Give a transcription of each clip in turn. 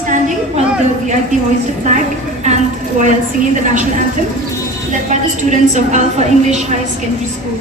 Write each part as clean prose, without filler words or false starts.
standing while the VIP hoisted flag and while singing the national anthem, led by the students of Alpha English High Secondary School.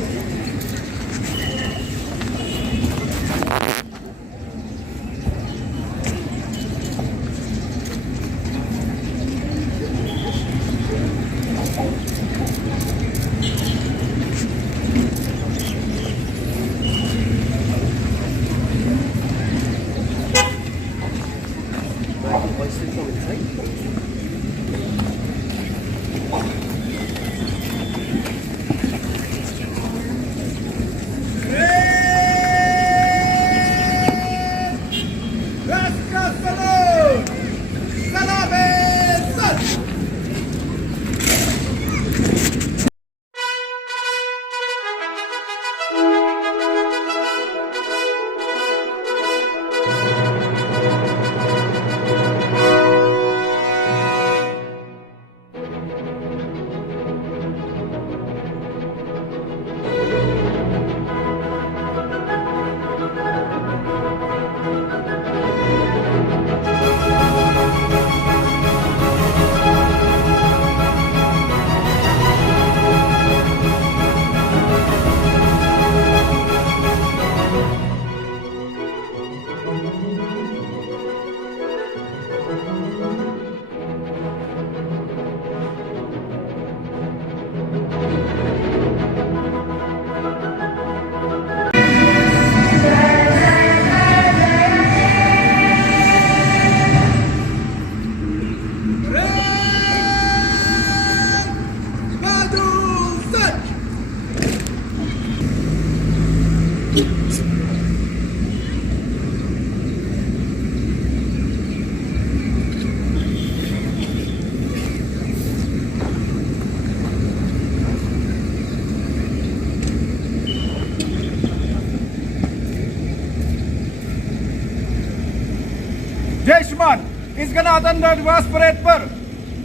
जय श्रीमान, इस घनातन दिवस parade पर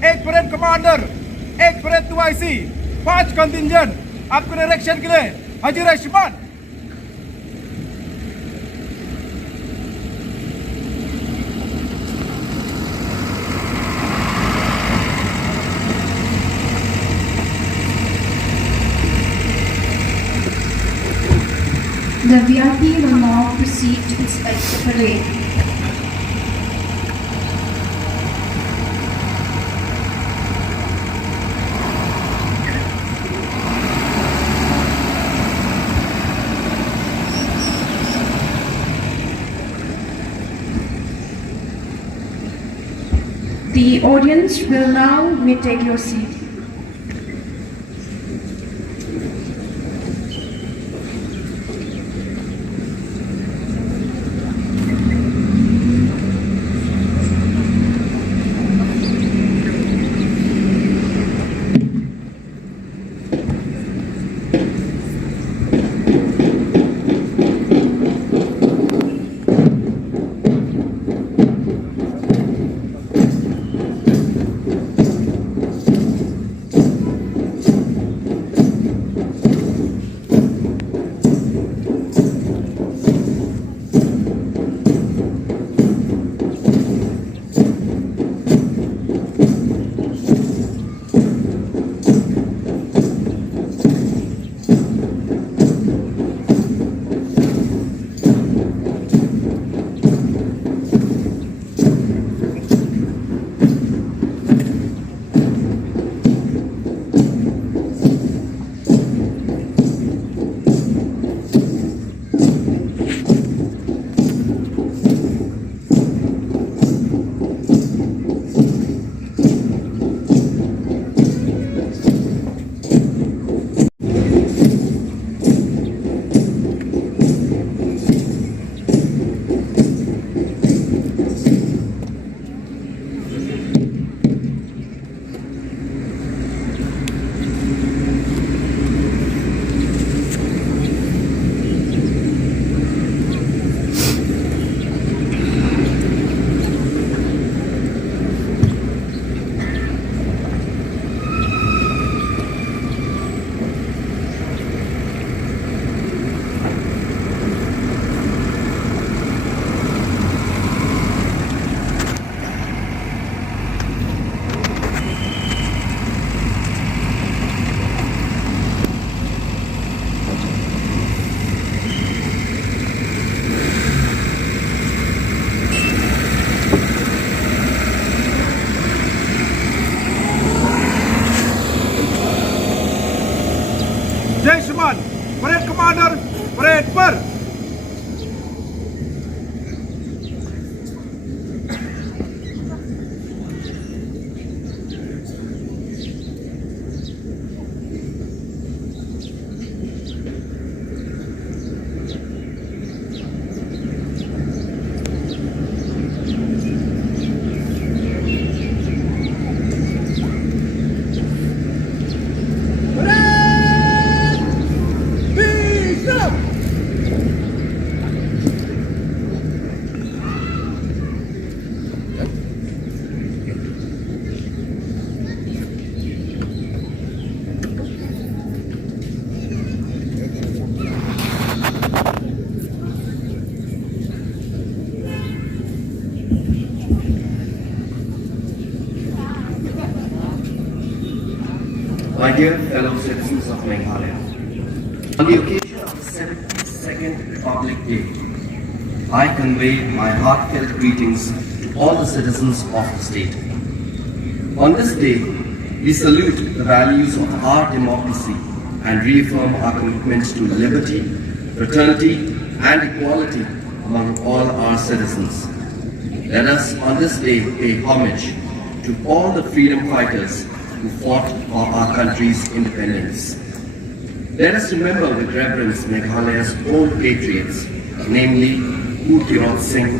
एक parade commander, एक parade 2IC, 5 contingent आपके निरीक्षण के लिए हाजिर है श्रीमान। The VIP will now proceed to inspect the parade. The audience will now may take your seat. My dear fellow citizens of Meghalaya, on the occasion of the 72nd Republic Day, I convey my heartfelt greetings to all the citizens of the state. On this day, we salute the values of our democracy and reaffirm our commitment to liberty, fraternity, and equality among all our citizens. Let us on this day pay homage to all the freedom fighters who fought for our country's independence. Let us remember with reverence Meghalaya's own patriots, namely U Tirot Singh,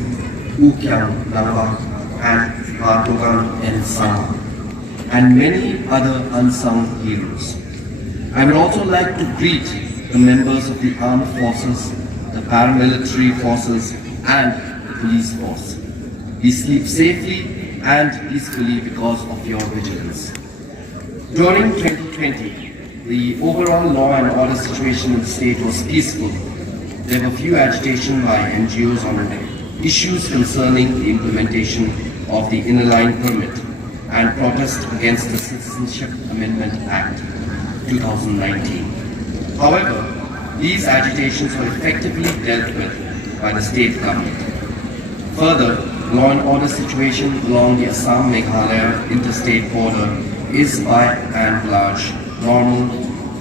U Kyang Nongpoh, and Hartogan and Sangma, and many other unsung heroes. I would also like to greet the members of the armed forces, the paramilitary forces, and the police force. We sleep safely and peacefully because of your vigilance. During 2020, the overall law and order situation in the state was peaceful. There were few agitation by NGOs on issues concerning the implementation of the Inner Line Permit and protest against the Citizenship Amendment Act 2019. However, these agitations were effectively dealt with by the state government. Further, law and order situation along the Assam-Meghalaya interstate border is by and large normal,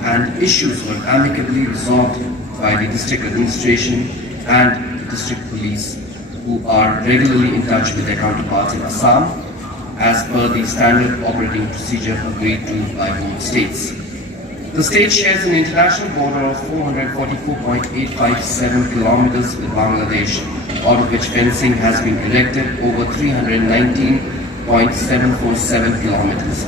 and issues were amicably resolved by the district administration and the district police, who are regularly in touch with their counterparts in Assam as per the standard operating procedure agreed to by both states. The state shares an international border of 444.857 kilometers with Bangladesh, out of which fencing has been erected over 319.747 kilometers.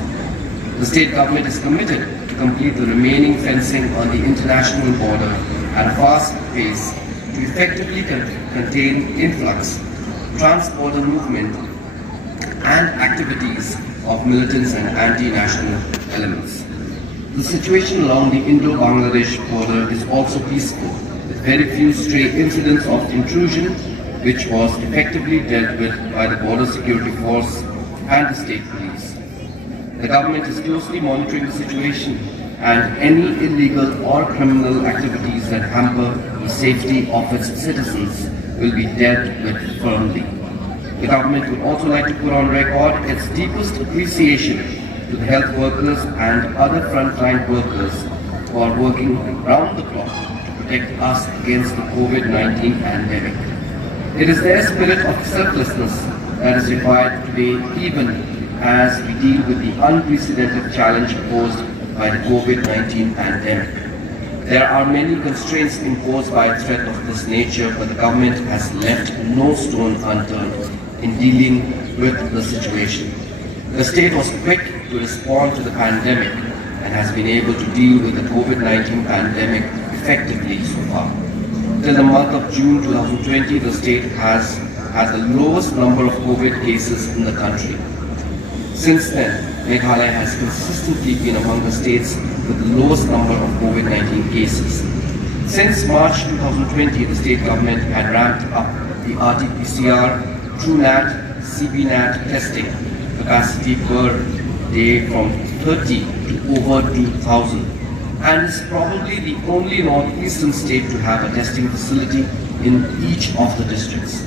The state government is committed to complete the remaining fencing on the international border at a fast pace to effectively contain influx, trans-border movement, and activities of militants and anti-national elements. The situation along the Indo-Bangladesh border is also peaceful, with very few stray incidents of intrusion, which was effectively dealt with by the Border Security Force and the state police. The government is closely monitoring the situation, and any illegal or criminal activities that hamper the safety of its citizens will be dealt with firmly. The government would also like to put on record its deepest appreciation to the health workers and other frontline workers who are working round the clock to protect us against the COVID-19 pandemic. It is their spirit of selflessness that is required today, even as we deal with the unprecedented challenge posed by the COVID-19 pandemic. There are many constraints imposed by a threat of this nature, but the government has left no stone unturned in dealing with the situation. The state was quick to respond to the pandemic and has been able to deal with the COVID-19 pandemic effectively so far. Till the month of June 2020, the state has had the lowest number of COVID cases in the country. Since then, Meghalaya has consistently been among the states with the lowest number of COVID-19 cases. Since March 2020, the state government had ramped up the RT-PCR, TrueNat, CBNat testing capacity per day from 30 to over 2,000, and is probably the only northeastern state to have a testing facility in each of the districts.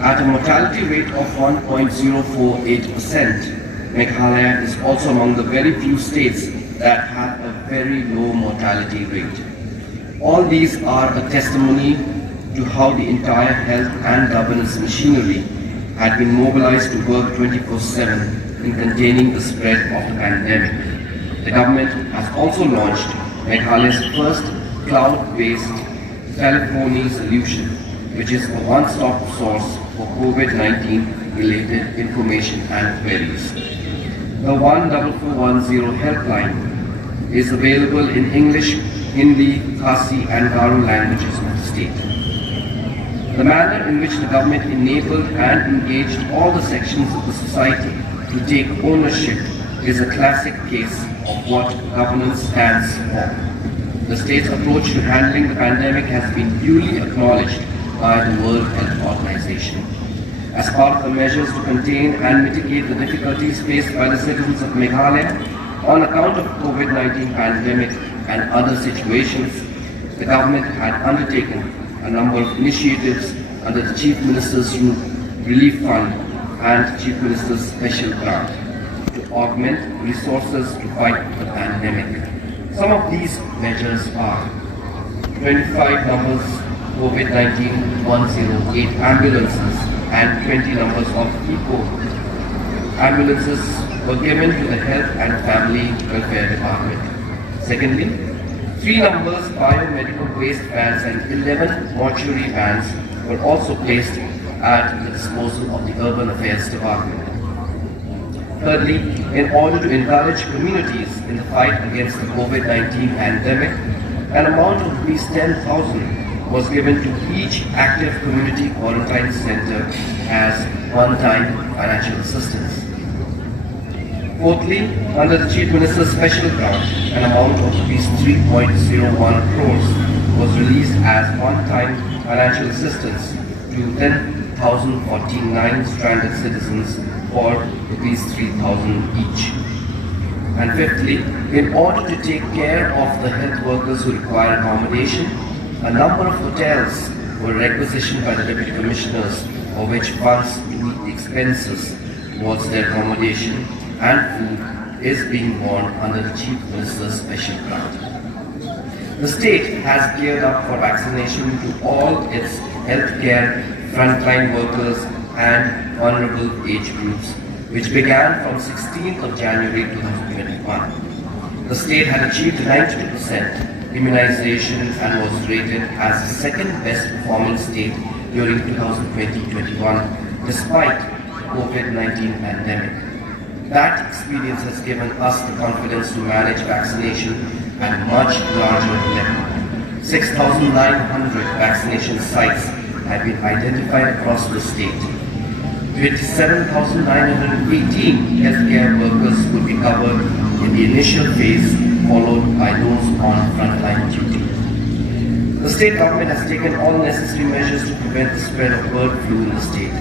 At a mortality rate of 1.048%, Meghalaya is also among the very few states that have a very low mortality rate. All these are a testimony to how the entire health and governance machinery had been mobilized to work 24/7 in containing the spread of the pandemic. The government has also launched Meghalaya's first cloud-based telephony solution, which is a one-stop source for COVID-19 related information and queries. The 14410 helpline is available in English, Hindi, Khasi and Garo languages of the state. The manner in which the government enabled and engaged all the sections of the society to take ownership is a classic case of what governance stands for. The state's approach to handling the pandemic has been duly acknowledged by the World Health Organization. As part of the measures to contain and mitigate the difficulties faced by the citizens of Meghalaya, On account of COVID-19 pandemic and other situations, the government had undertaken a number of initiatives under the Chief Minister's Relief Fund and Chief Minister's Special Grant to augment resources to fight the pandemic. Some of these measures are 25 numbers COVID-19 108 ambulances and 20 numbers of eco ambulances were given to the Health and Family Welfare Department. Secondly, 3 numbers biomedical waste vans and 11 mortuary vans were also placed at the disposal of the Urban Affairs Department. Thirdly, in order to encourage communities in the fight against the COVID-19 pandemic, an amount of rupees 10,000 was given to each active community quarantine center as one-time financial assistance. Fourthly, under the Chief Minister's Special Grant, an amount of rupees 3.01 crores was released as one-time financial assistance to 10,049 stranded citizens for rupees 3,000 each. And fifthly, in order to take care of the health workers who require accommodation, a number of hotels were requisitioned by the Deputy Commissioners for which funds to meet the expenses towards their accommodation and food is being borne under the Chief Minister's Special Grant. The state has geared up for vaccination to all its healthcare frontline workers and vulnerable age groups, which began from 16th of January 2021. The state had achieved 92% immunization and was rated as the second best performing state during 2020-21 despite COVID-19 pandemic. That experience has given us the confidence to manage vaccination at a much larger level. 6,900 vaccination sites have been identified across the state. 27,918 healthcare workers will be covered in the initial phase, followed by those on frontline duty. The state government has taken all necessary measures to prevent the spread of bird flu in the state.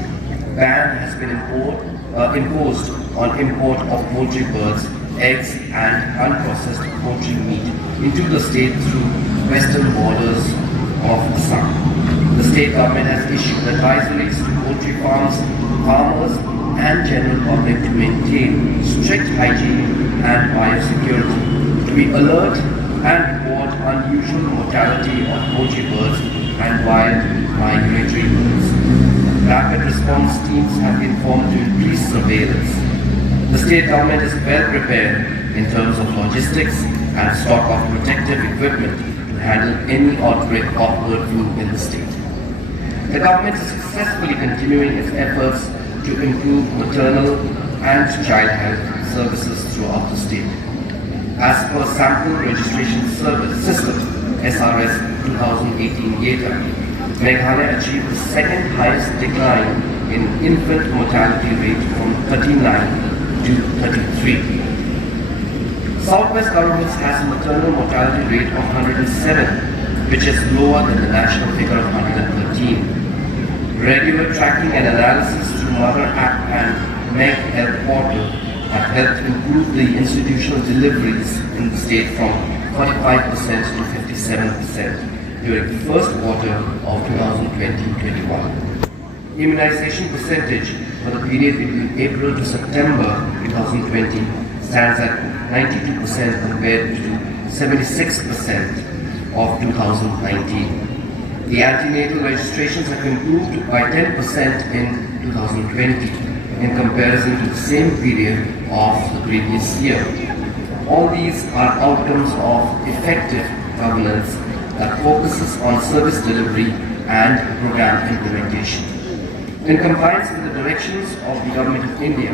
Ban has been imposed on import of poultry birds, eggs and unprocessed poultry meat into the state through western borders of Assam. The state government has issued advisories to poultry farms, farmers and general public to maintain strict hygiene and biosecurity, to be alert and report unusual mortality of poultry birds and wild migratory birds. Rapid response teams have been formed to increase surveillance. The state government is well prepared in terms of logistics and stock of protective equipment to handle any outbreak of bird flu in the state. The government is successfully continuing its efforts to improve maternal and child health services throughout the state. As per Sample Registration Service System, SRS 2018 data, Meghalaya achieved the second highest decline in infant mortality rate from 39 to 33. Southwest Government has a maternal mortality rate of 107, which is lower than the national figure of 113. Regular tracking and analysis through Mother App and Meg Health Portal have helped improve the institutional deliveries in the state from 45% to 57% during the first quarter of 2020-21. Immunization percentage for the period between April to September 2020 stands at 92% compared to 76% of 2019. The antenatal registrations have improved by 10% in 2020 in comparison to the same period of the previous year. All these are outcomes of effective governance that focuses on service delivery and program implementation. In compliance with the directions of the Government of India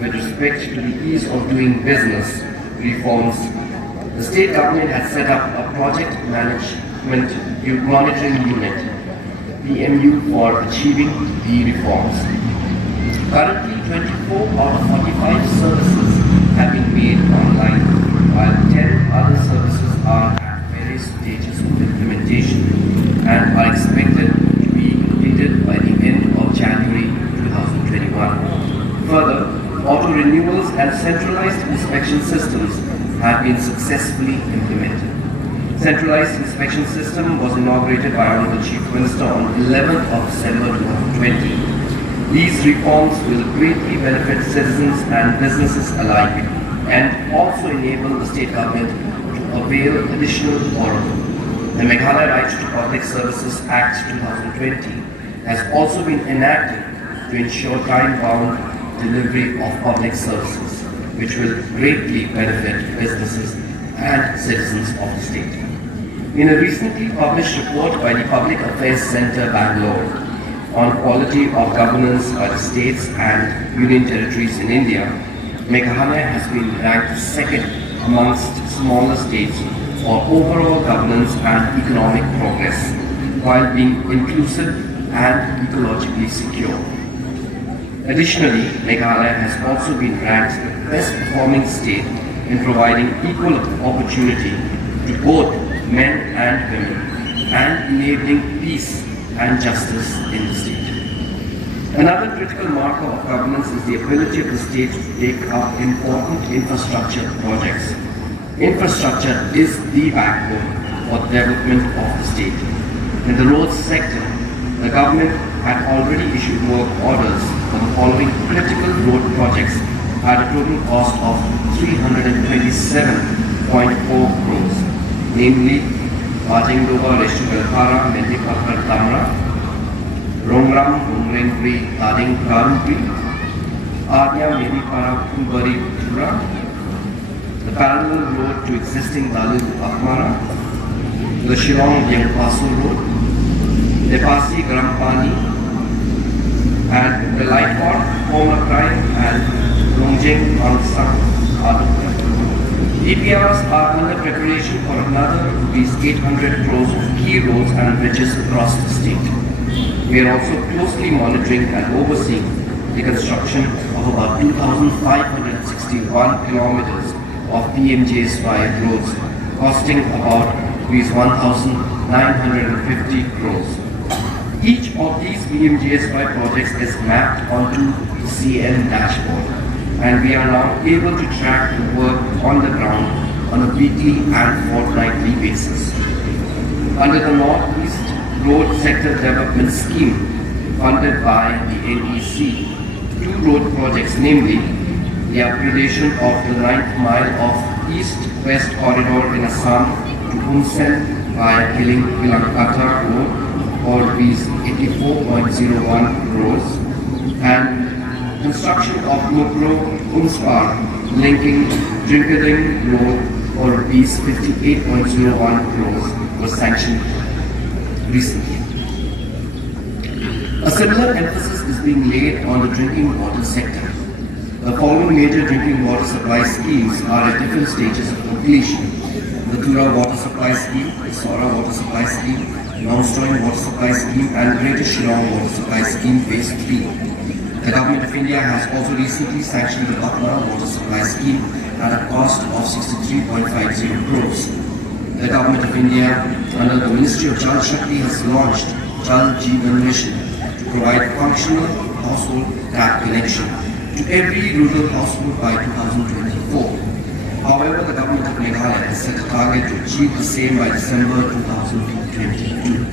with respect to the ease of doing business reforms, the state government has set up a project management monitoring unit, PMU, for achieving the reforms. Currently, 24 out of 45 services have been made online, while 10 other services are at various stages of implementation and are expected to be completed by the end of January 2021. Further, auto renewals and centralized centralized inspection systems have been successfully implemented. Centralized inspection system was inaugurated by Honorable Chief Minister on 11th of December 2020. These reforms will greatly benefit citizens and businesses alike and also enable the state government to avail additional borrowing. The Meghalaya Right to Public Services Act 2020 has also been enacted to ensure time-bound delivery of public services, which will greatly benefit businesses and citizens of the state. In a recently published report by the Public Affairs Centre, Bangalore, on quality of governance by the states and union territories in India, Meghalaya has been ranked second amongst smaller states for overall governance and economic progress, while being inclusive and ecologically secure. Additionally, Meghalaya has also been ranked the best performing state in providing equal opportunity to both men and women and enabling peace and justice in the state. Another critical marker of governance is the ability of the state to take up important infrastructure projects. Infrastructure is the backbone for the development of the state. In the roads sector, the government had already issued work orders for the following critical road projects at a total cost of 327.4 crores, namely Bajingdoba Reshugalpara Mendipakar Tamra, Rongram Hungrengri Tading Karumpri, Arya Medipara Kulbari Tura, the parallel road to existing Dalu Akmara, the Shillong Yangpasu Road, the Pasi Grampani, and the Lightford, Pomakrai, and Longjeng Angsang Adukra. DPRs are under preparation for another ₹800 crores of key roads and bridges across the state. We are also closely monitoring and overseeing the construction of about 2,561 kilometers of PMJSY roads, costing about ₹1,950 crores. Each of these PMJSY projects is mapped onto the CN dashboard, and we are now able to track the work on the ground on a weekly and fortnightly basis. Under the Northeast Road Sector Development Scheme, funded by the NEC, two road projects, namely the upgradation of the 9th mile of East-West Corridor in Assam to Hunsen by Kilangkata Road for ₹84.01 crores, and construction of Nongpoh linking Drinkading Road for ₹58.01 crores was sanctioned recently. A similar emphasis is being laid on the drinking water sector. The following major drinking water supply schemes are at different stages of completion: the Tura Water Supply Scheme, the Sora Water Supply Scheme, Nongstoin Water Supply Scheme, and Greater Shillong Water Supply Scheme Phase 3. The Government of India has also recently sanctioned the Bakmara Water Supply Scheme at a cost of 63.50 crores. The Government of India, under the Ministry of Jal Shakti, has launched Jal Jeevan Mission to provide functional household tap connection to every rural household by 2024. However, the Government of Meghalaya has set a target to achieve the same by December 2022.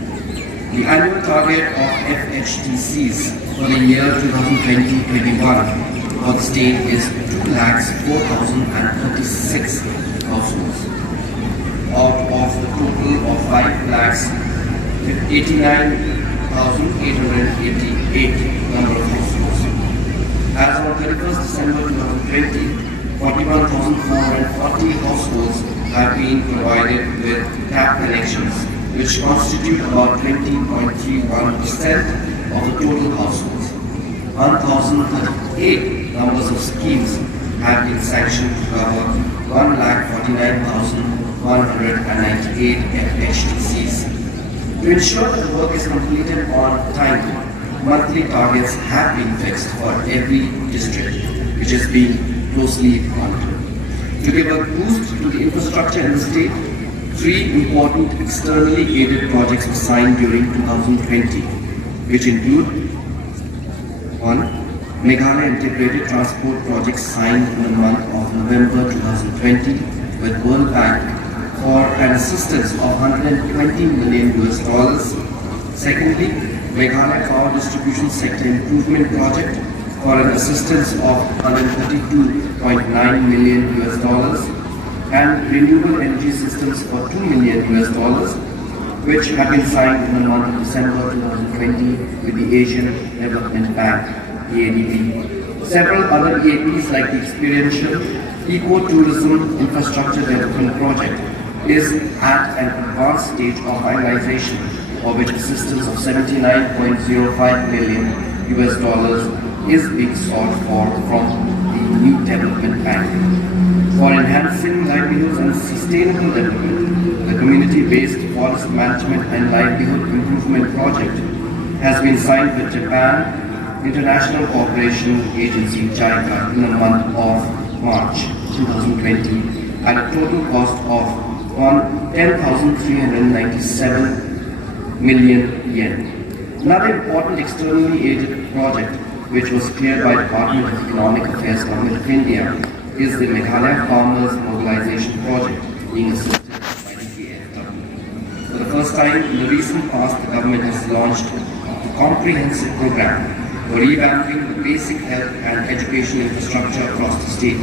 The annual target of FHTCs for the year 2020-21 for the state is 2,04,036 households, out of the total of 5,89,888 number of households. As on 31st December 2020, 41,440 households have been provided with tap connections, which constitute about 20.31% of the total households. 1,038 numbers of schemes have been sanctioned to cover 1,49,198 FHTCs. To ensure that the work is completed on time, monthly targets have been fixed for every district, which is being closely monitored. To give a boost to the infrastructure in the state, 3 important externally aided projects were signed during 2020, which include 1. Meghalaya Integrated Transport Project signed in the month of November 2020 with World Bank for an assistance of $120 million US. Secondly, Meghalaya Power Distribution Sector Improvement Project for an assistance of $132.9 million US, and Renewable Energy Systems for $2 million US, which have been signed in the month of December 2020 with the Asian Development Bank, ADB. Several other EAPs like the Experiential Eco-Tourism Infrastructure Development Project is at an advanced stage of finalization, for which assistance of $79.05 million US is being sought for from the new development bank. For enhancing livelihoods and sustainable development, the community-based forest management and livelihood improvement project has been signed with Japan International Cooperation Agency (JICA) in the month of March 2020 at a total cost of 10,397 million yen. Another important externally aided project, which was cleared by Department of Economic Affairs, Government of India, is the Meghalaya Farmers Mobilization Project, being assisted by the KFW. For the first time in the recent past, the government has launched a comprehensive program for revamping the basic health and education infrastructure across the state,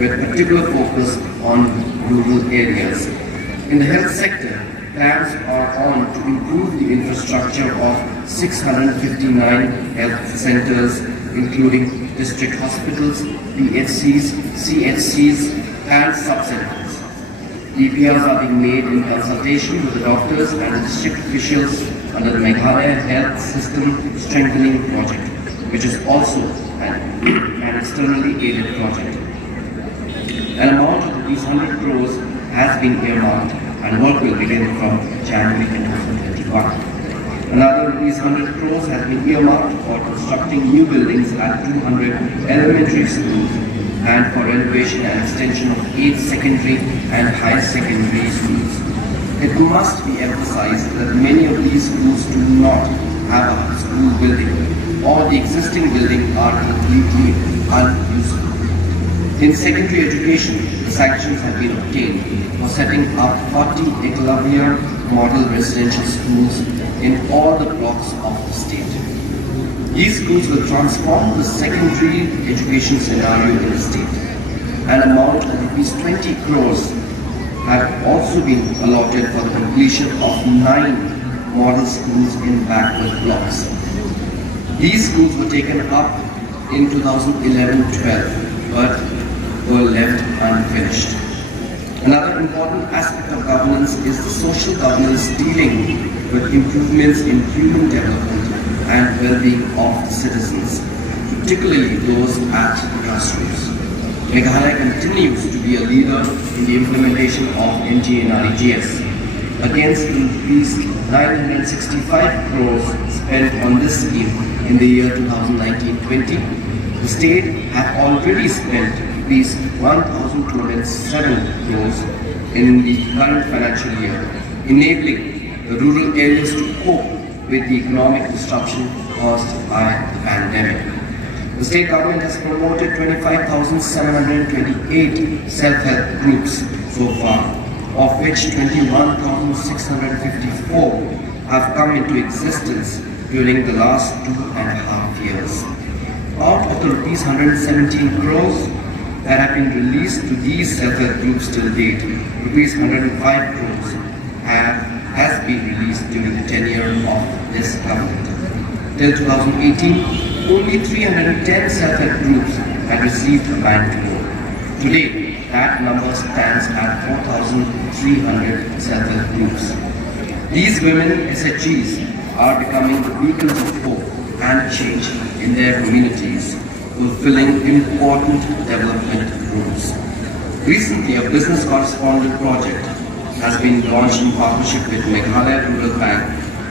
with particular focus on rural areas. In the health sector, plans are on to improve the infrastructure of 659 health centers, including district hospitals, PHCs, CHCs, and sub-centers. EPRs are being made in consultation with the doctors and the district officials under the Meghalaya Health System Strengthening Project, which is also an externally aided project. An amount of these 100 crores has been earmarked and work will begin from January 2021. Another rupees 100 crores has been earmarked for constructing new buildings at 200 elementary schools and for renovation and extension of 8 secondary and higher secondary schools. It must be emphasized that many of these schools do not have a school building, or the existing buildings are completely unusable. In secondary education, the sanctions have been obtained for setting up 40 Eklavya model residential schools in all the blocks of the state. These schools will transform the secondary education scenario in the state. An amount of rupees 20 crores have also been allotted for the completion of 9 model schools in backward blocks. These schools were taken up in 2011-12, but were left unfinished. Another important aspect of governance is the social governance dealing with improvements in human development and well-being of the citizens, particularly those at grassroots. Meghalaya continues to be a leader in the implementation of NGNREGS. Against rupees 965 crores spent on this scheme in the year 2019-20, the state had already spent rupees 1,207 crores in the current financial year, enabling the rural areas to cope with the economic disruption caused by the pandemic. The state government has promoted 25,728 self-help groups so far, of which 21,654 have come into existence during the last 2.5 years. Out of the rupees 117 crores that have been released to these self-help groups till date, rupees 105 crores has been released during the tenure of this government. Till 2018, only 310 self-help groups had received a bank loan. Today, that number stands at 4,300 self-help groups. These women SHGs are becoming the beacons of hope and change in their communities, fulfilling important development roles. Recently, a business correspondent project has been launched in partnership with Meghalaya Rural Bank,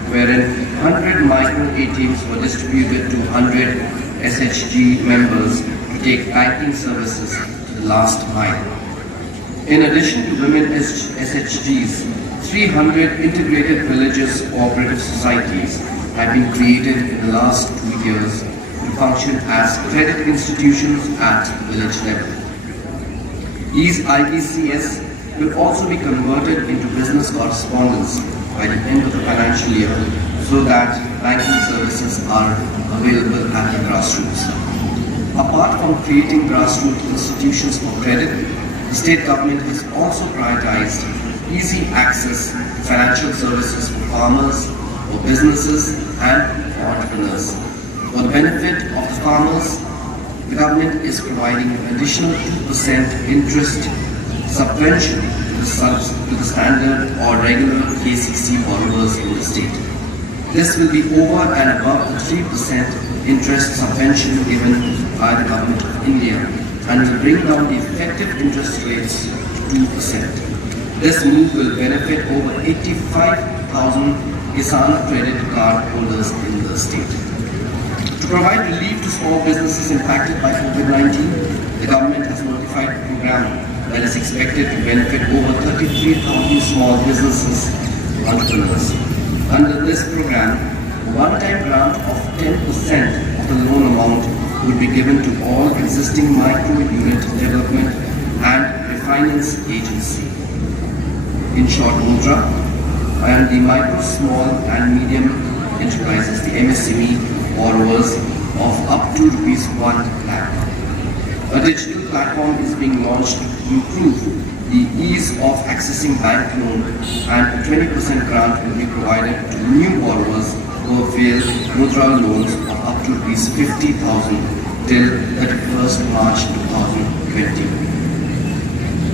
wherein 100 micro ATMs were distributed to 100 SHG members to take banking services to the last mile. In addition to women SHGs, 300 integrated villages cooperative societies have been created in the last 2 years to function as credit institutions at village level. These IBCS will also be converted into business correspondents by the end of the financial year so that banking services are available at the grassroots. Apart from creating grassroots institutions for credit, the state government has also prioritized easy access to financial services for farmers, for businesses and for entrepreneurs. For the benefit of the farmers, the government is providing an additional 2% interest subvention to the standard or regular KCC borrowers in the state. This will be over and above the 3% interest subvention given by the Government of India and will bring down the effective interest rates to 2%. This move will benefit over 85,000 Kisan credit card holders in the state. To provide relief to small businesses impacted by COVID-19, the government has notified a program that is expected to benefit over 33,000 small businesses entrepreneurs. Under this program, a one-time grant of 10% of the loan amount would be given to all existing micro-unit development and refinance agency. In short, Mudra, and the micro, small and medium enterprises, the MSME borrowers of up to Rs 1 lakh. A digital platform is being launched to improve the ease of accessing bank loan, and a 20% grant will be provided to new borrowers who avail Mudra loans of up to Rs 50,000 till 31st March 2020.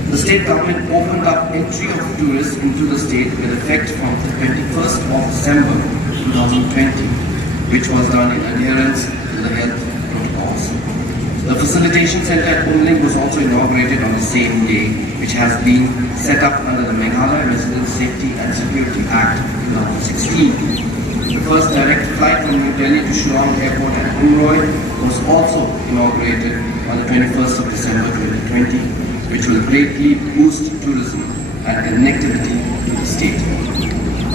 The state government opened up entry of tourists into the state with effect from the 21st of December 2020, which was done in adherence to the health protocols. The facilitation center at Unling was also inaugurated on the same day, which has been set up under the Meghalaya Resident Safety and Security Act 2016. The first direct flight from New Delhi to Shillong Airport at Umroi was also inaugurated on the 21st of December 2020, which will greatly boost tourism and connectivity to the state.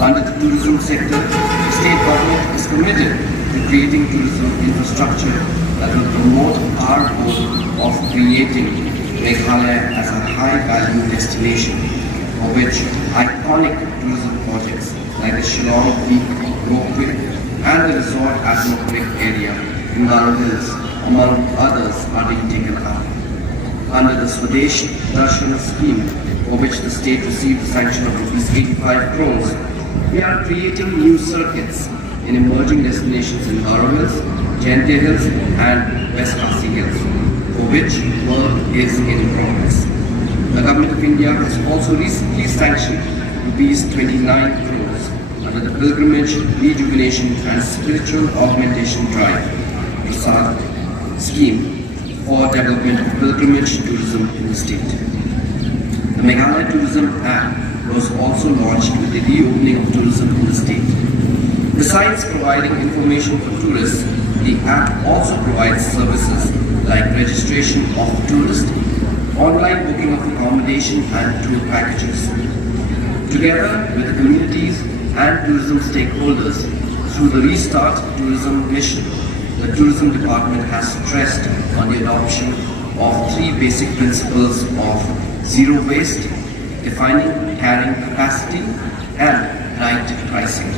Under the tourism sector, the state government is committed to creating tourism infrastructure that will promote our goal of creating Meghalaya as a high-value destination, for which iconic tourism projects like the Shillong Peak Ropeway and the resort at Nongpoh area in Garo Hills, among others, are being taken up. Under the Swadesh Darshan scheme, for which the state received a sanction of Rs 85 crores, we are creating new circuits in emerging destinations in Garo Hills, Jaintia Hills and West Khasi Hills, for which work is in progress. The Government of India has also recently sanctioned Rs 29 crores under the Pilgrimage, Rejuvenation and Spiritual Augmentation Drive Prasad scheme for development of pilgrimage tourism in the state. The Meghalaya Tourism App was also launched with the reopening of tourism in the state. Besides providing information for tourists, the app also provides services like registration of tourists, online booking of accommodation and tour packages. Together with the communities and tourism stakeholders through the Restart Tourism Mission, the Tourism Department has stressed on the adoption of 3 basic principles of zero waste, defining carrying capacity, and right pricing.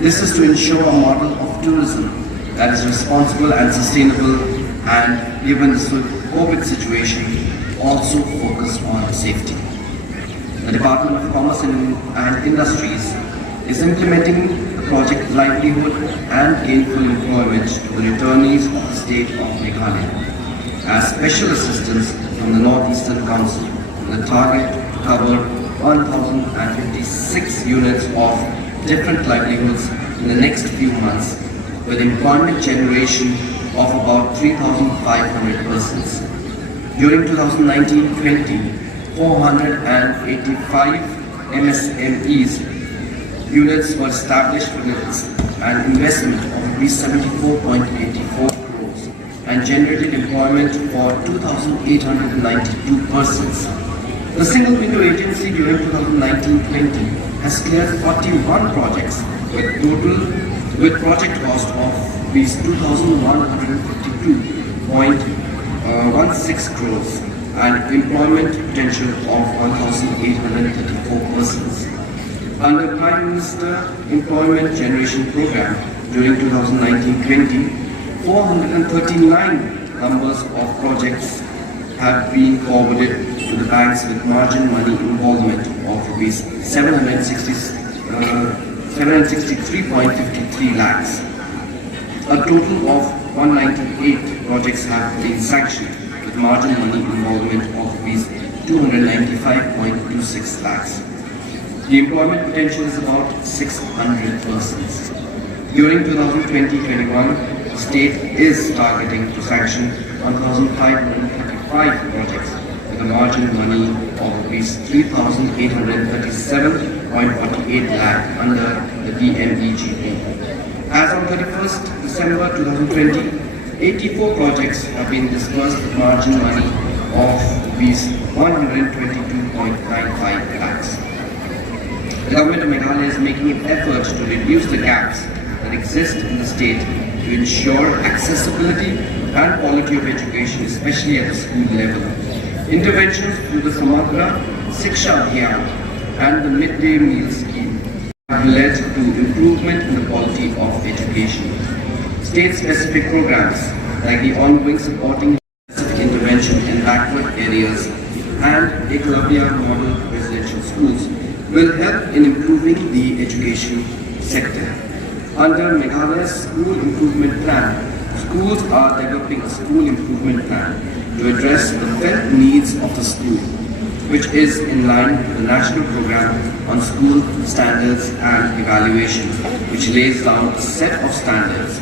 This is to ensure a model of tourism that is responsible and sustainable, and given the COVID situation, also focus on safety. The Department of Commerce and Industries is implementing Project Livelihood and Gainful Employment to the returnees of the state of Meghalaya as special assistance from the Northeastern Council, with a target to cover 1,056 units of different livelihoods in the next few months, with employment generation of about 3,500 persons. During 2019-20, 485 MSMEs units were established with an investment of ₹74.84 crores and generated employment for 2,892 persons. The single window agency during 2019-20 has cleared 41 projects with project cost of ₹2,150 22.16 crores and employment potential of 1,834 persons. Under Prime Minister Employment Generation Program during 2019-20, 439 numbers of projects have been forwarded to the banks with margin money involvement of rupees 763.53 lakhs. A total of 198 projects have been sanctioned with margin money involvement of rupees 295.26 lakhs. The employment potential is about 600 persons. During 2020-21, the state is targeting to sanction 1,535 projects with a margin money of rupees 3,837.48 lakh under the DMEGP. As on 31st December 2020, 84 projects have been disbursed with margin money of rupees 122.95 lakhs. The government of Meghalaya is making an effort to reduce the gaps that exist in the state to ensure accessibility and quality of education, especially at the school level. Interventions through the Samagra Shiksha Abhiyan and the midday meal scheme have led to improvement in the quality of education. State-specific programs like the ongoing supporting specific intervention in backward areas and Eklavya model residential schools will help in improving the education sector. Under Meghalaya's School Improvement Plan, schools are developing a school improvement plan to address the felt needs of the school, which is in line with the National Program on School Standards and Evaluation, which lays down a set of standards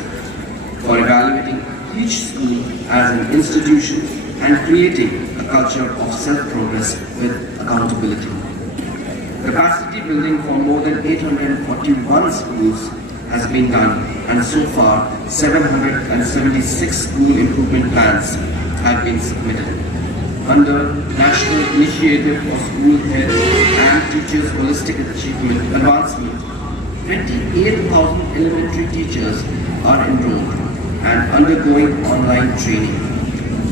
for evaluating each school as an institution and creating a culture of self-progress with accountability. Capacity building for more than 841 schools has been done, and so far 776 school improvement plans have been submitted. Under National Initiative for School Health and Teachers Holistic Achievement Advancement, 28,000 elementary teachers are enrolled and undergoing online training.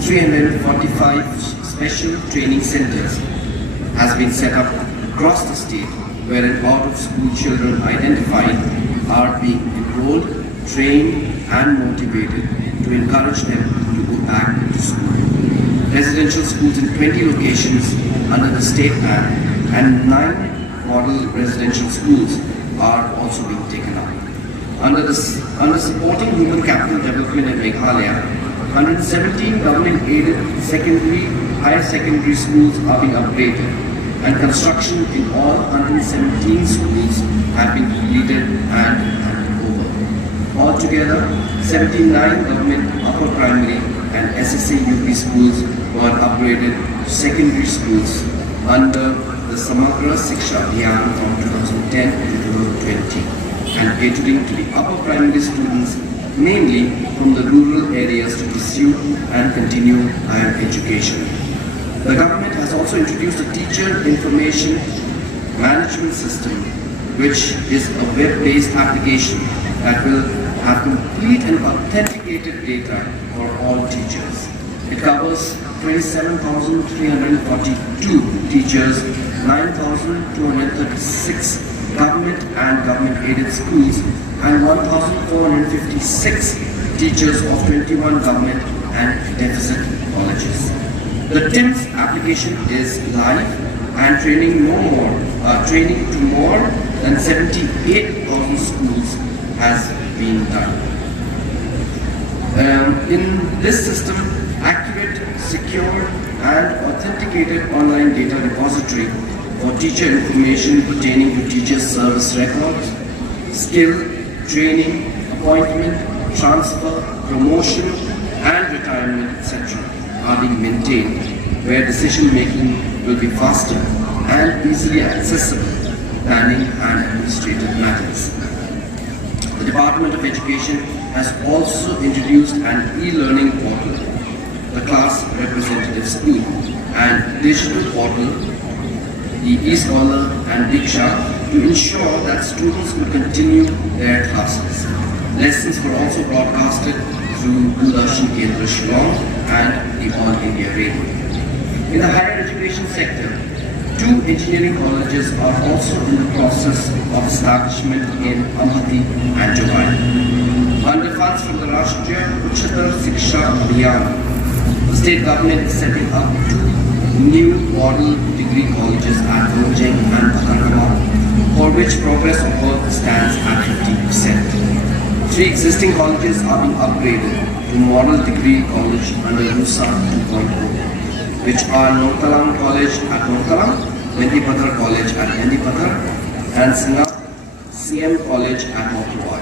345 special training centers has been set up across the state, wherein out-of-school children identified are being enrolled, trained and motivated to encourage them to go back to school. Residential schools in 20 locations under the state plan and 9 model residential schools are also being taken up. Under supporting human capital development in Meghalaya, 117 government-aided higher secondary schools are being upgraded, and construction in all 117 schools have been completed and handed over. Altogether, 79 government upper primary and SSA UP schools were upgraded to secondary schools under the Samagra Shiksha Abhiyan from 2010 to 2020 and catering to the upper primary students, mainly from the rural areas, to pursue and continue higher education. The government has also introduced a teacher information management system, which is a web-based application that will have complete and authenticated data for all teachers. It covers 27,342 teachers, 9,236 government and government-aided schools, and 1,456 teachers of 21 government and deficit colleges. The TIMS application is live and training to more than 78,000 schools has been done. In this system, accurate, secure and authenticated online data repository for teacher information pertaining to teacher service records, skill, training, appointment, transfer, promotion and retirement, etc. are being maintained, where decision making will be faster and easily accessible, planning and administrative matters. The Department of Education has also introduced an e-learning portal, the Class Representative School, and digital portal, the e-scholar and Diksha, to ensure that students will continue their classes. Lessons were also broadcasted through Doordarshan Kendra Shillong and the All India Radio. In the higher education sector, 2 engineering colleges are also in the process of establishment in Amati and Dubai. Under funds from the Rashtriya Uchatar Shiksha Abhiyan, the state government is setting up 2 new model degree colleges at Vojeng and Sangma, for which progress of work stands at 50%. 3 existing colleges are being upgraded to model degree college under RUSA 2.0, which are Nongpoh College at Nongpoh, Mendipathar College at Mendipathar, and Sangma CM College at Nongpoh.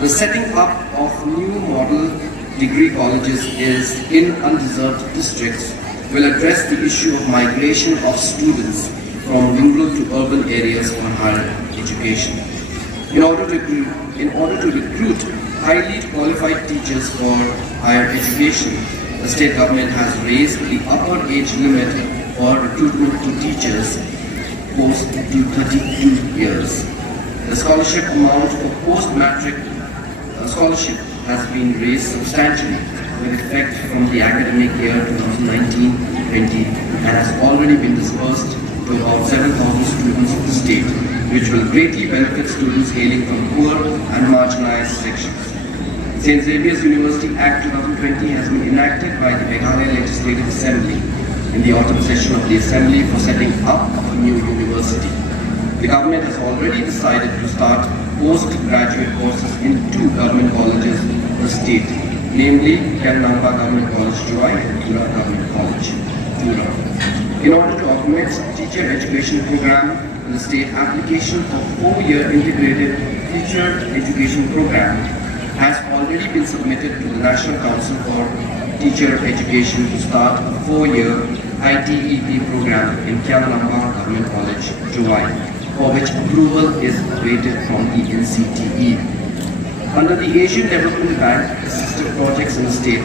The setting up of new model degree colleges is in undeserved districts will address the issue of migration of students from rural to urban areas for higher education. In order to recruit highly qualified teachers for higher education, the state government has raised the upper age limit for recruitment to teachers post to 32 years. The scholarship amount for post-matric scholarship has been raised substantially with effect from the academic year 2019-20 and has already been disbursed to about 7,000 students of the state, which will greatly benefit students hailing from poor and marginalized sections. St. Xavier's University Act 2020 has been enacted by the Meghalaya Legislative Assembly in the autumn session of the Assembly for setting up a new university. The government has already decided to start postgraduate courses in 2 government colleges in the state, namely Nongpoh Government College, Juai and Tura Government College, Tura. In order to augment teacher education program in the state, application for 4-year integrated teacher education program has already been submitted to the National Council for Teacher Education to start a 4-year ITEP program in Nongpoh Government College, Juai, for which approval is awaited from the NCTE. Under the Asian Development Bank assisted projects in the state,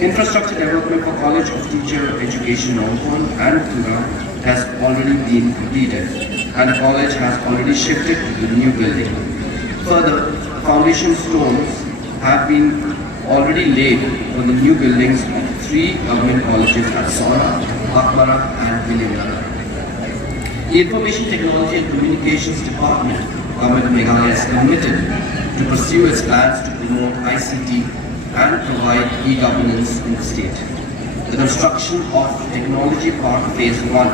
infrastructure development for College of Teacher Education Nongpoh and Tura has already been completed, and the college has already shifted to the new building. Further, foundation stones have been already laid for the new buildings of 3 government colleges at Sora, Akbara and Williamnagar. The Information Technology and Communications Department, Government of Meghalaya, is committed to pursue its plans to promote ICT and provide e-governance in the state. The construction of Technology Park Phase 1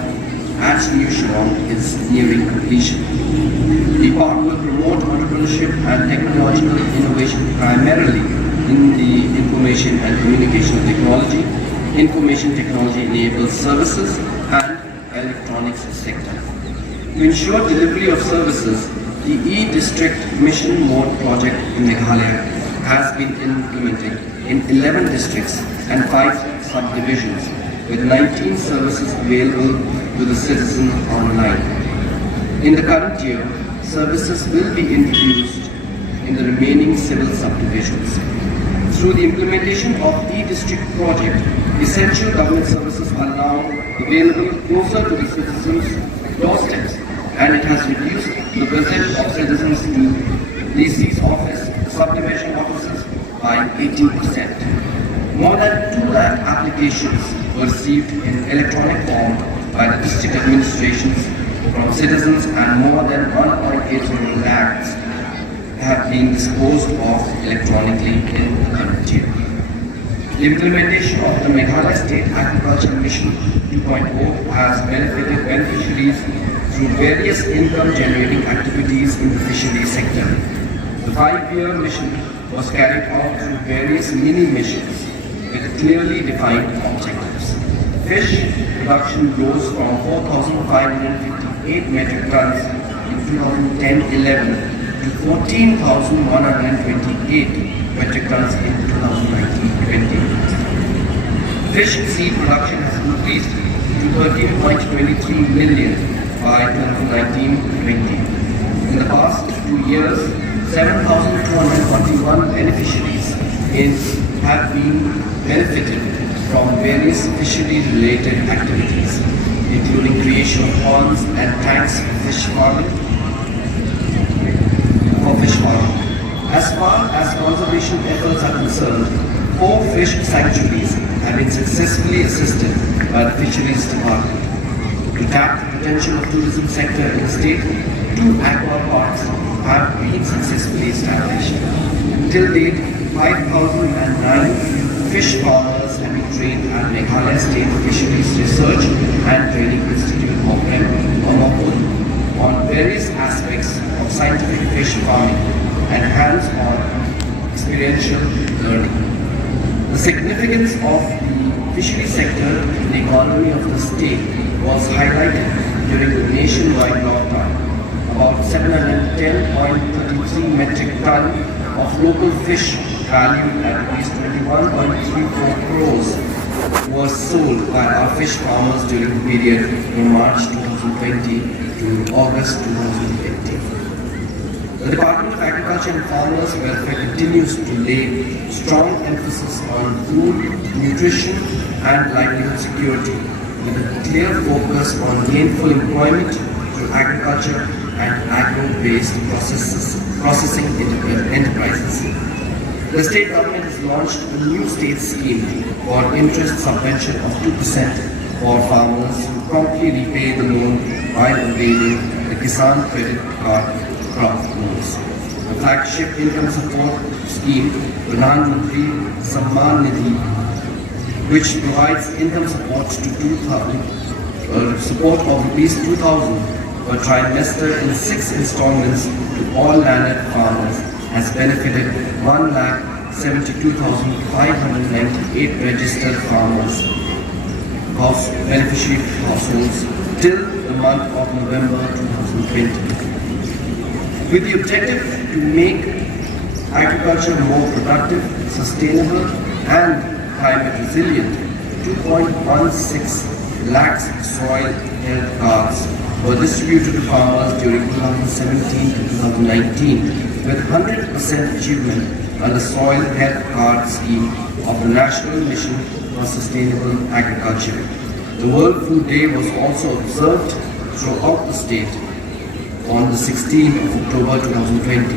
at New Shillong is nearing completion. The park will promote entrepreneurship and technological innovation primarily in the information and communication technology, information technology enabled services and electronics sector. To ensure delivery of services, the e-District Mission Mode project in Meghalaya has been implemented in 11 districts and 5 subdivisions, with 19 services available to the citizen online. In the current year, services will be introduced in the remaining civil subdivisions. Through the implementation of e-District project, essential government services are now available closer to the citizens' doorsteps, and it has reduced the visit of citizens to DC's office, subdivision offices, by 18%. More than 2 lakh applications were received in electronic form by the district administrations from citizens, and more than 1.8 lakhs have been disposed of electronically in the current year. The implementation of the Meghalaya State Agriculture Mission 2.0 has benefited beneficiaries through various income-generating activities in the fisheries sector. The 5-year mission was carried out through various mini-missions with clearly defined objectives. Fish production rose from 4,558 metric tons in 2010-11 to 14,128 metric tons in 2019-20. Fish seed production has increased to 13.23 million by 2019-20. In the past 2 years, 7,241 beneficiaries have been benefited from various fishery-related activities, including creation of ponds and tanks for fish farming. As far as conservation efforts are concerned, 4 fish sanctuaries have been successfully assisted by the Fisheries Department. To tap the potential of tourism sector in the state, 2 aqua parks have been successfully established. Till date, 5,009 fish farmers have been trained at Meghalaya State Fisheries Research and Training Institute of Nongpoh on various aspects of scientific fish farming and hands-on experiential learning. The significance of the fishery sector in the economy of the state was highlighted during the nationwide lockdown. About 710.33 metric ton of local fish valued at least 21.34 crores was sold by our fish farmers during the period from March 2020 to August 2020. The Department of Agriculture and Farmers Welfare continues to lay strong emphasis on food, nutrition and livelihood security with a clear focus on gainful employment through agriculture and agro-based processing enterprises. The state government has launched a new state scheme for interest subvention of 2% for farmers who promptly repay the loan while availing the Kisan Credit Card crop loans. The flagship income support scheme, Pradhan Mantri Sangma Nidhi, which provides income support to support of rupees 2,000 per trimester in 6 installments to all landed farmers, has benefited 1,72,598 registered farmers, beneficiary households till the month of November 2020. With the objective to make agriculture more productive, sustainable and climate resilient, 2.16 lakhs soil health cards were distributed to farmers during 2017 to 2019 with 100% achievement under the Soil Health Card Scheme of the National Mission for Sustainable Agriculture. The World Food Day was also observed throughout the state on the 16th of October 2020,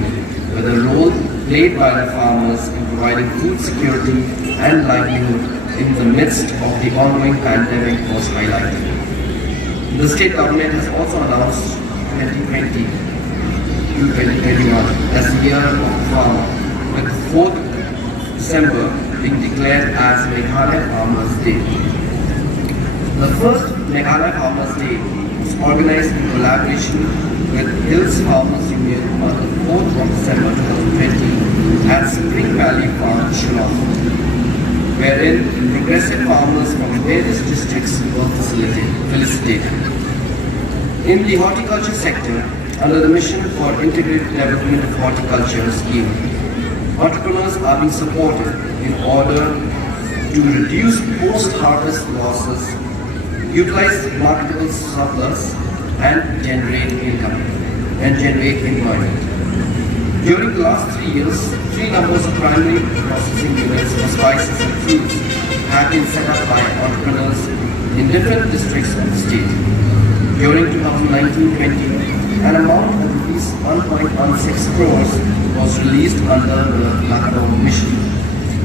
where the role played by the farmers in providing food security and livelihood in the midst of the ongoing pandemic was highlighted. The state government has also announced 2020 to 2021 as the year of the farmer, with 4th December being declared as Meghalaya Farmers Day. The first Meghalaya Farmers Day was organized in collaboration with Hills Farmers Union on the 4th of December 2020 at Spring Valley Farm, Shillong, wherein progressive farmers from various districts were felicitated. In the horticulture sector, under the Mission for Integrated Development of Horticulture scheme, entrepreneurs are being supported in order to reduce post-harvest losses, utilize marketable surplus, and generate income and generate employment. During the last 3 years, 3 numbers of primary processing units for spices and fruits have been set up by entrepreneurs in different districts of the state. During 2019-20, an amount of rupees 1.16 crores was released under the Nongpoh mission.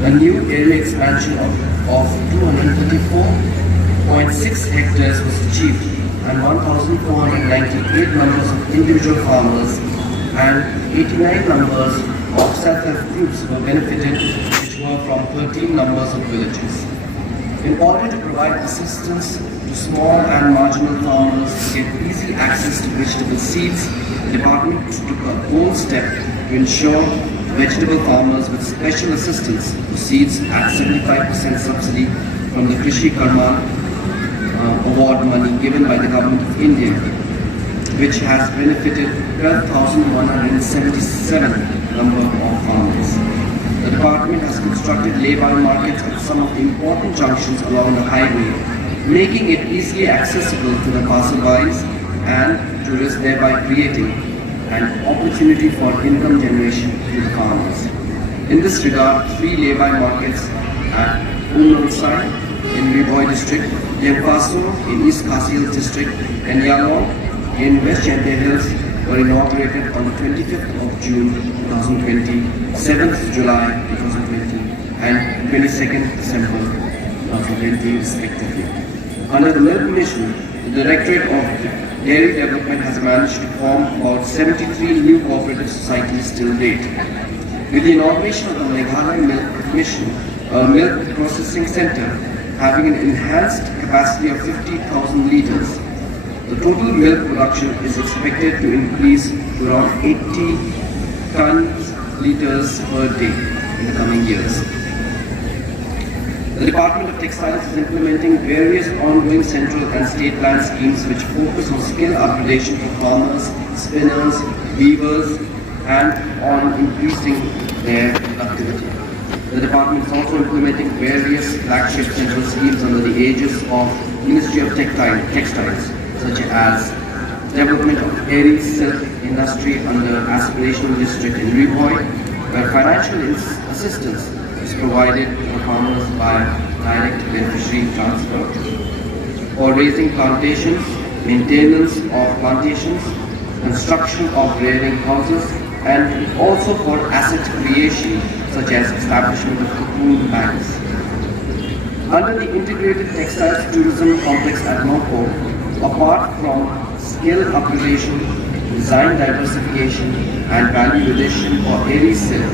A new area expansion of 234.6 hectares was achieved, and 1,498 numbers of individual farmers and 89 numbers of self-help groups were benefited, which were from 13 numbers of villages. In order to provide assistance to small and marginal farmers to get easy access to vegetable seeds, the department took a bold step to ensure vegetable farmers with special assistance to seeds at 75% subsidy from the Krishi Karma award money given by the Government of India, which has benefited 12,177 number of farmers. The department has constructed lay-by markets at some of the important junctions along the highway, making it easily accessible to the passerbys and tourists, thereby creating an opportunity for income generation to the farmers. In this regard, 3 lay-by markets at Umronsai in Riboy district, Nongpoh in East Khasi Hills district, and Yalong in West Champion Hills were inaugurated on the 25th of June 2020, 7th July 2020, and 22nd December 2020 respectively. Under the Milk Mission, the Directorate of Dairy Development has managed to form about 73 new cooperative societies till date. With the inauguration of the Meghalaya Milk Mission, a milk processing center having an enhanced capacity of 50,000 litres, the total milk production is expected to increase to around 80 tons litres per day in the coming years. The Department of Textiles is implementing various ongoing central and state plan schemes which focus on skill upgradation for farmers, spinners, weavers, and on increasing their productivity. The department is also implementing various flagship central schemes under the aegis of Ministry of Textiles, such as development of dairy silk industry under aspirational district in Nongpoh, where financial assistance is provided for farmers via direct beneficiary transfer, for raising plantations, maintenance of plantations, construction of rearing houses, and also for asset creation such as establishment of cocoon banks. Under the integrated textiles tourism complex at Nongpoh, apart from skill upgradation, design diversification, and value addition for airy silk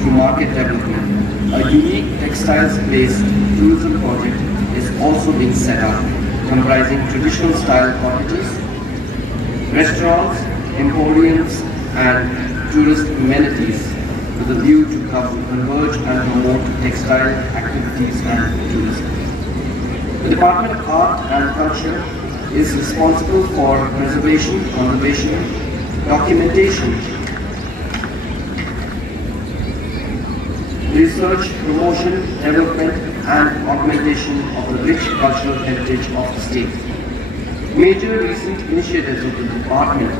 through market development, a unique textiles-based tourism project is also being set up, comprising traditional style cottages, restaurants, emporiums, and tourist amenities with a view to converge and promote textile activities and tourism. The Department of Art and Culture is responsible for preservation, conservation, documentation, research, promotion, development, and augmentation of the rich cultural heritage of the state. Major recent initiatives of the department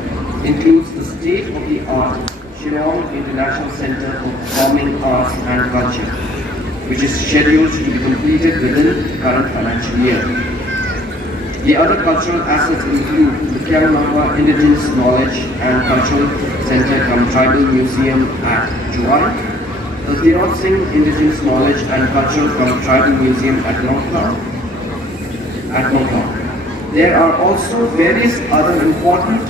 includes the state-of-the-art Shillong International Center for Performing Arts and Culture, which is scheduled to be completed within the current financial year. The other cultural assets include the Nongpoh Indigenous Knowledge and Cultural Center cum Tribal Museum at Juwan, the Tirot Singh Indigenous Knowledge and Cultural cum Tribal Museum at Nongpoh. There are also various other important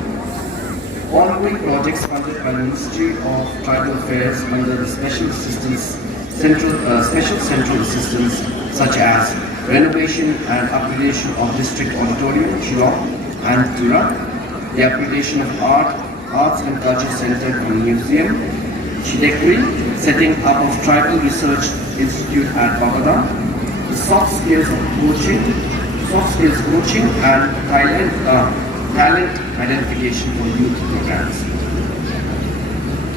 ongoing projects funded by the Ministry of Tribal Affairs under the Special Central Assistance, such as renovation and upgradation of District Auditorium, Shillong and Tura, the upgradation of Arts and Culture Center and Museum, Chidekri, setting up of Tribal Research Institute at Babada, the soft skills coaching and talent identification for youth programs.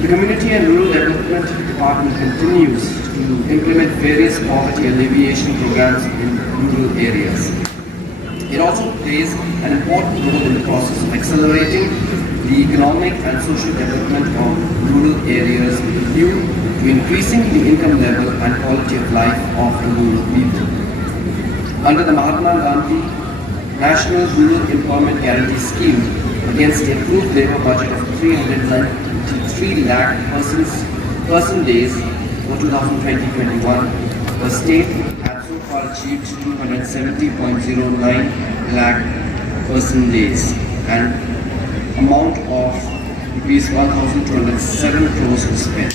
The Community and Rural Development Department continues to implement various poverty alleviation programs in rural areas. It also plays an important role in the process of accelerating the economic and social development of rural areas with a view to increasing the income level and quality of life of the rural people. Under the Mahatma Gandhi National Rural Employment Guarantee Scheme, against the approved labour budget of 393 lakh person days for 2020-21, the state had so far achieved 270.09 lakh person days and amount of rupees 1,207 crores was spent.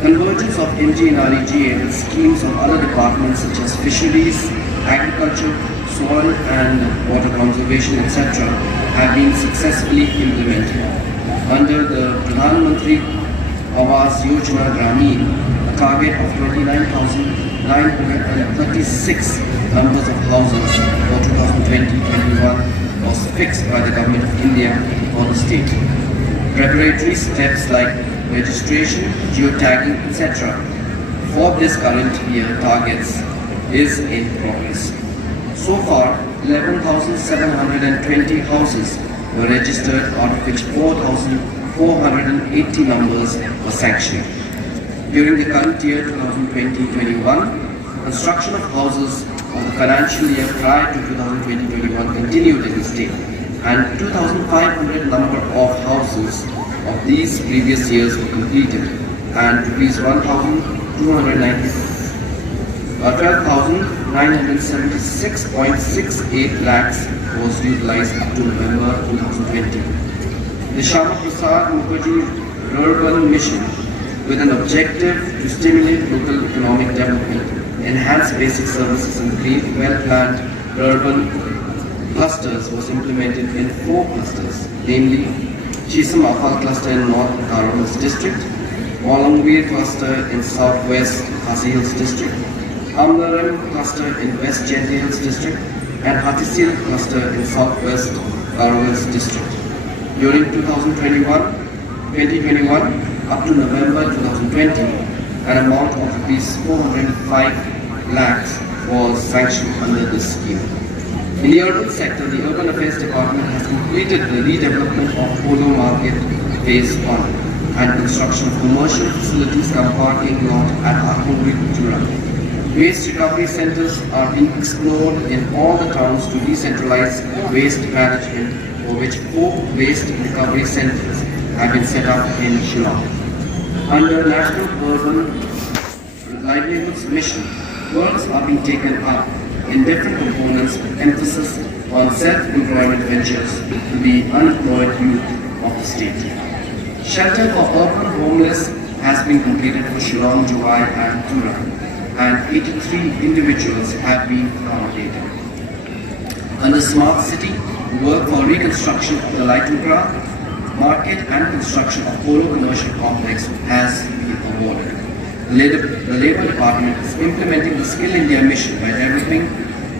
Convergence of NG and REGA with schemes of other departments such as fisheries, agriculture, soil and water conservation, etc. have been successfully implemented. Under the Pradhan Mantri Awas Yojana Gramin, a target of 29,936 numbers of houses for 2020-21 was fixed by the Government of India for the state. Preparatory steps like registration, geotagging, etc. for this current year targets is in progress. So far, 11,720 houses were registered, out of which 4,480 numbers were sanctioned. During the current year 2020-21, construction of houses of the financial year prior to 2020-21 continued in the state. and 2,500 number of houses of these previous years were completed, and rupees 12,976.68 lakhs was utilized up to November 2020. The Shama Prasad Mukherjee Rural Mission, with an objective to stimulate local economic development, enhance basic services and create well-planned urban clusters, was implemented in 4 clusters, namely Chisam Afal cluster in North Karawans district, Walangweer cluster in Southwest Khasi Hills district, Amlaram cluster in West Jenti Hills district, and Hattisil cluster in Southwest Karawans district. During 2021 up to November 2020, an amount of rupees 405 lakhs was sanctioned under this scheme. In the urban sector, the Urban Affairs Department has completed the redevelopment of Polo Market Phase 1 and construction of commercial facilities cum parking lot at Akmuri Tura. Waste recovery centers are being explored in all the towns to decentralize waste management, for which 4 waste recovery centers have been set up in Shillong. Under National Urban Livelihoods Mission, works are being taken up in different components with emphasis on self-employment ventures to the unemployed youth of the state. Shelter for urban homeless has been completed for Shillong, Juwai and Tura, and 83 individuals have been accommodated. Under Smart City, work for reconstruction of the Lightengra market and construction of Polo Commercial Complex has been awarded. The Labour Department is implementing the Skill India mission by developing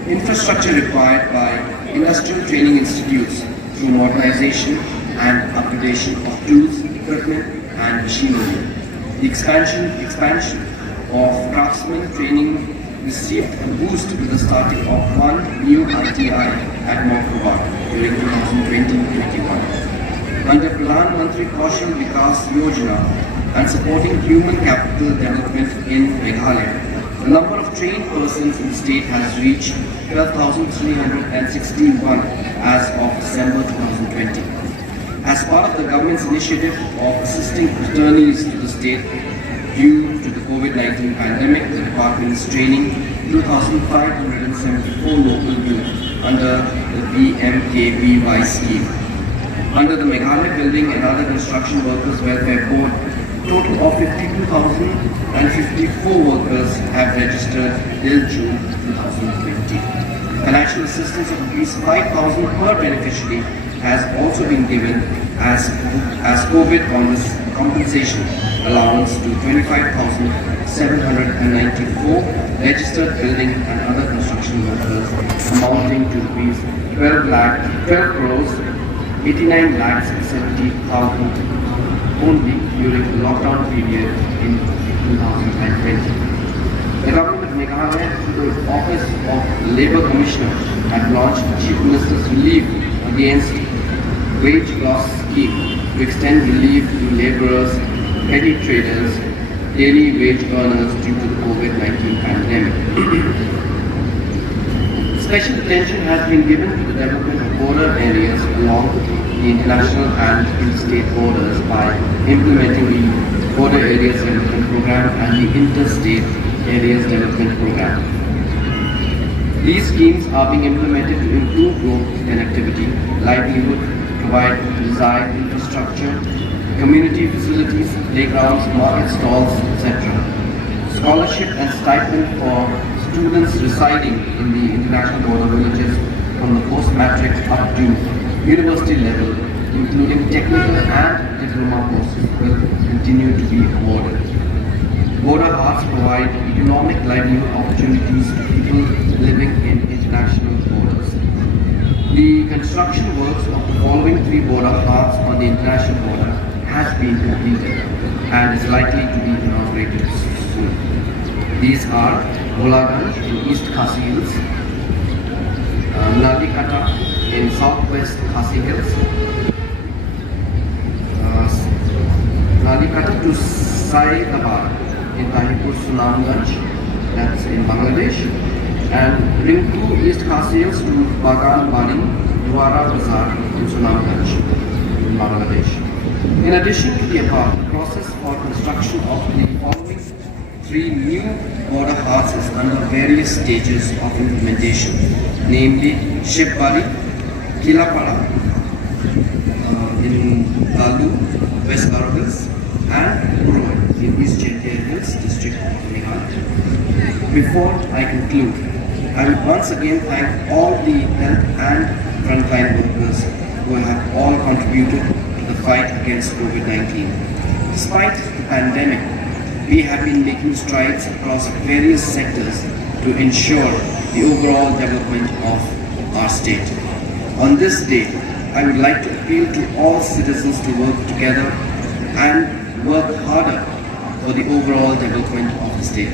infrastructure required by industrial training institutes through modernization and upgradation of tools, equipment and machinery. The expansion of craftsman training received a boost with the starting of 1 new ITI at Nongpoh during 2020-21. Under Pradhan Mantri Kaushal Vikas Yojana and supporting human capital development in Meghalaya, the number of trained persons in the state has reached 12,361 as of December 2020. As part of the government's initiative of assisting returnees to the state due to the COVID-19 pandemic, the department is training 2,574 local youth under the PMKVY scheme. Under the Meghalaya Building and Other Construction Workers Welfare Board, total of 52,054 workers have registered till June 2020. Financial assistance of rupees 5,000 per beneficiary has also been given as COVID compensation allowance to 25,794 registered building and other construction workers, amounting to rupees 12 crores 89 lakhs 70,000 only during the lockdown period in 2020. The government of Meghalaya, through the Office of Labour Commissioner, had launched Chief Minister's Relief Against Wage Loss Scheme to extend relief to labourers, petty traders, daily wage earners due to the COVID-19 pandemic. Special attention has been given to the development of border areas along the international and in-state borders by implementing the Border Areas Development Program and the Interstate Areas Development Program. These schemes are being implemented to improve road connectivity, livelihood, provide desired infrastructure, community facilities, playgrounds, market stalls, etc. Scholarship and stipend for students residing in the international border villages from the post-matric up to university level, including technical and diploma courses, will continue to be awarded. Border hearts provide economic livelihood opportunities to people living in international borders. The construction works of the following 3 border hearts on the international border has been completed and is likely to be inaugurated soon. These are Bolaganj in East Khasi Hills, Nalikata in Southwest Khasi Hills, Nalikata to Saidabad in Tahipur Sunamganj, that's in Bangladesh, and Ringpu East Khasi Hills to Bagan Bari, Dwara Bazar Sunamganj in Bangladesh. In addition to the above, the process for construction of the following 3 new border huts is under various stages of implementation, namely Shipbari, Kilapara in Galu, West Garo Hills, and Puroi in East Chettiar Hills district of Meghalaya. Before I conclude, I would once again thank all the health and frontline workers who have all contributed to the fight against COVID-19. Despite the pandemic, we have been making strides across various sectors to ensure the overall development of our state. On this day, I would like to appeal to all citizens to work together and work harder for the overall development of the state.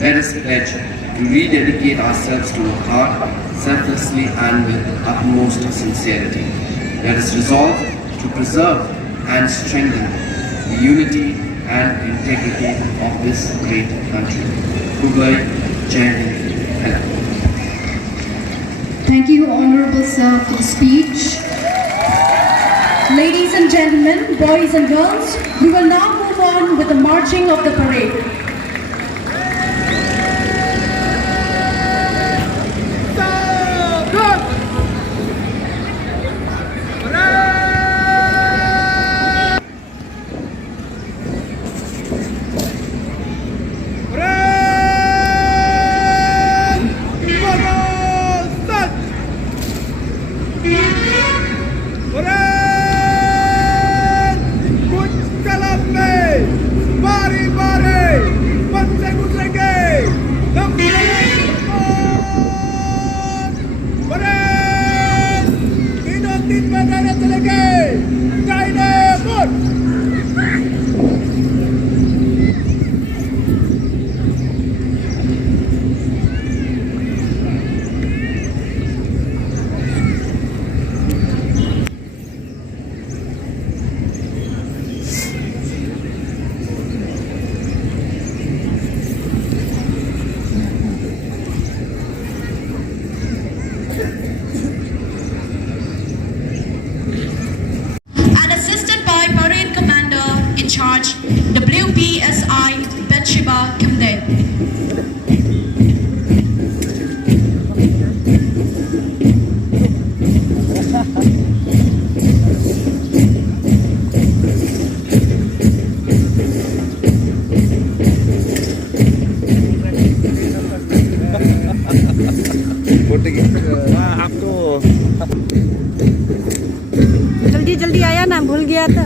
Let us pledge to rededicate ourselves to work hard, selflessly and with utmost sincerity. Let us resolve to preserve and strengthen the unity and integrity of this great country. Goodbye, Jai Hind, hello. Thank you, Honorable Sir, for the speech. Ladies and gentlemen, boys and girls, we will now move on with the marching of the parade. Charge WPSI Betshiba Kimde. आपको जल्दी जल्दी आया ना, भूल गया था।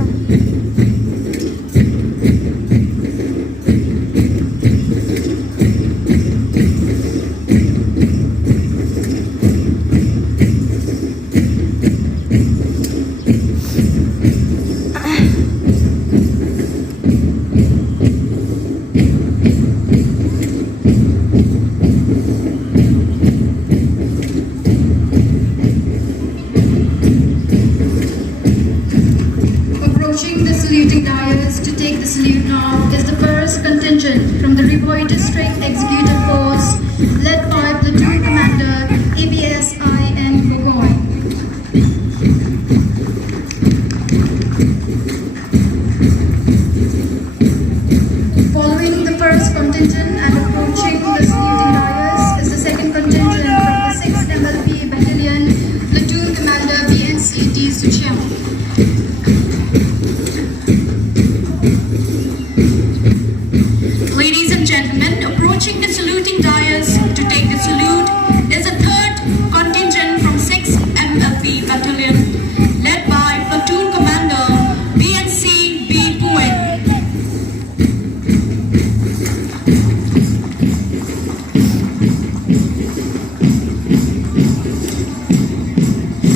District Executive Force led by Platoon Commander ABSIN Gogoi. Following the first contingent and approaching the saluting dais is the second contingent from the 6th MLP Battalion, Platoon Commander BNCT Suchiam. Ladies and gentlemen, approaching the saluting dais to take the salute is a third contingent from 6th MLP Battalion, led by Platoon Commander BNC B. Puen.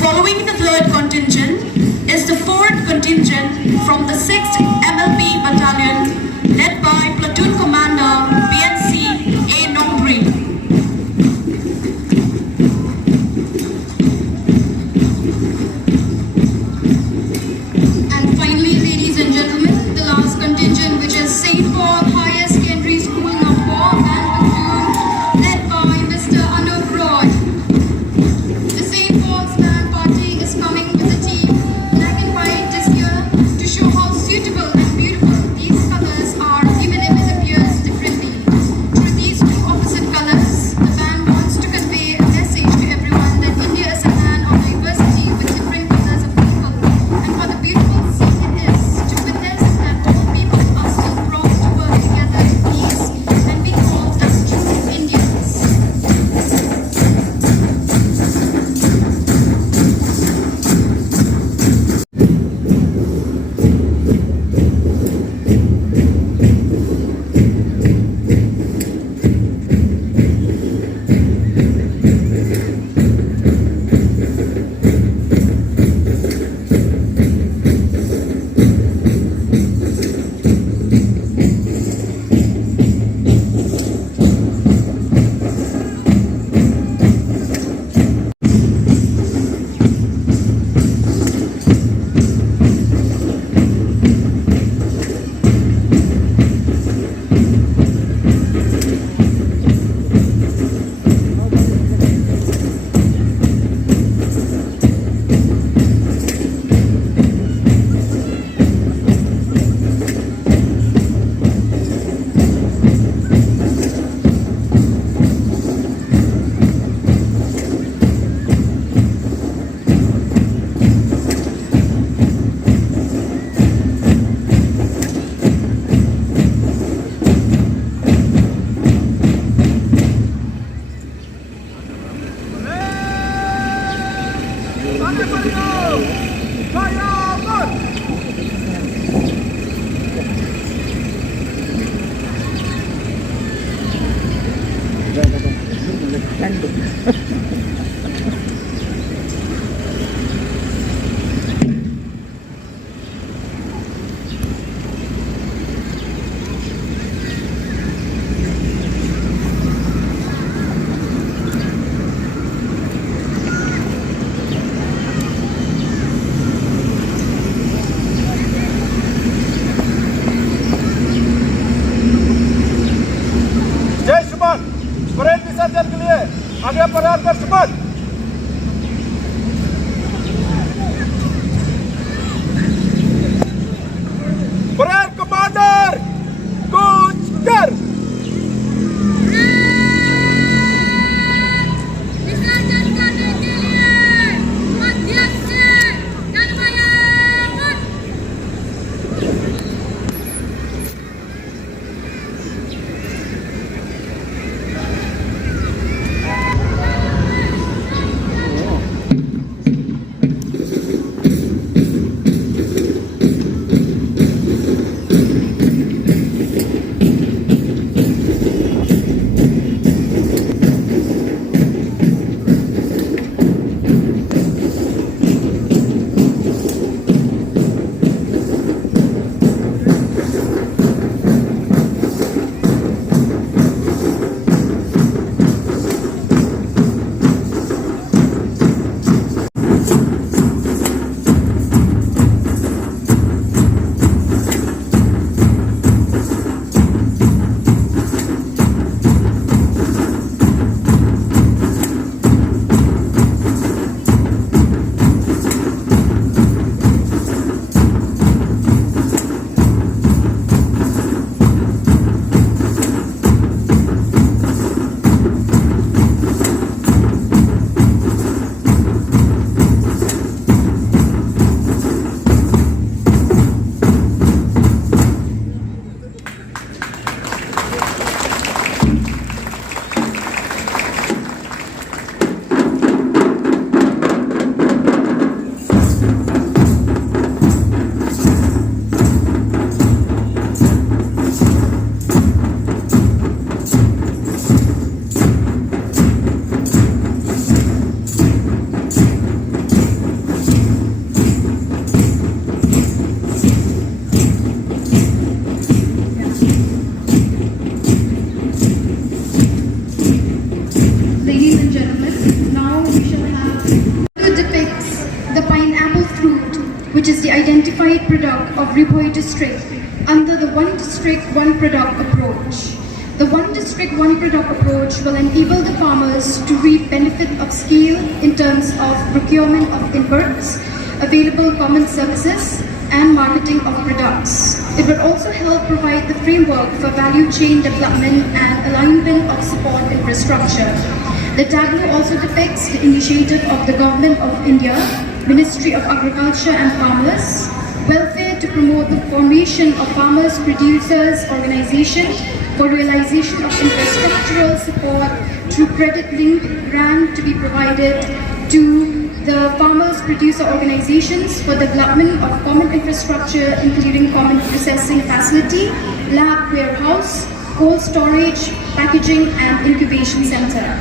Following the third contingent is the fourth contingent from the 6th MLP Battalion, led by Platoon Commander BNC A. Nongpoh. And finally, ladies and gentlemen, the last contingent, which is St. Paul Higher Secondary School, Nongpoh, and Platoon, led by Mr. Anup Roy. The St. Paul's Band Party is coming with a team Mayaman! जय सुमन parade विसर्जन के लिए आगे प्रयास कर सुमन parade commander कूच कर विसर्जन करने के लिए मध्य से जनमानस Ladies and gentlemen, now we shall have who depicts the pineapple fruit, which is the identified product of Riphoi district under the One District, One Product approach. The One District, One Product approach will enable the farmers to reap benefit of scale in terms of procurement of inputs, available common services, and marketing of products. It will also help provide the framework for value chain development and alignment of support infrastructure. The tableau also depicts the initiative of the Government of India, Ministry of Agriculture and Farmers, Welfare to promote the formation of farmers producers organization for realization of infrastructural support through credit-linked grant to be provided to the farmers producer organizations for development of common infrastructure including common processing facility, lab warehouse, cold storage, packaging and incubation center.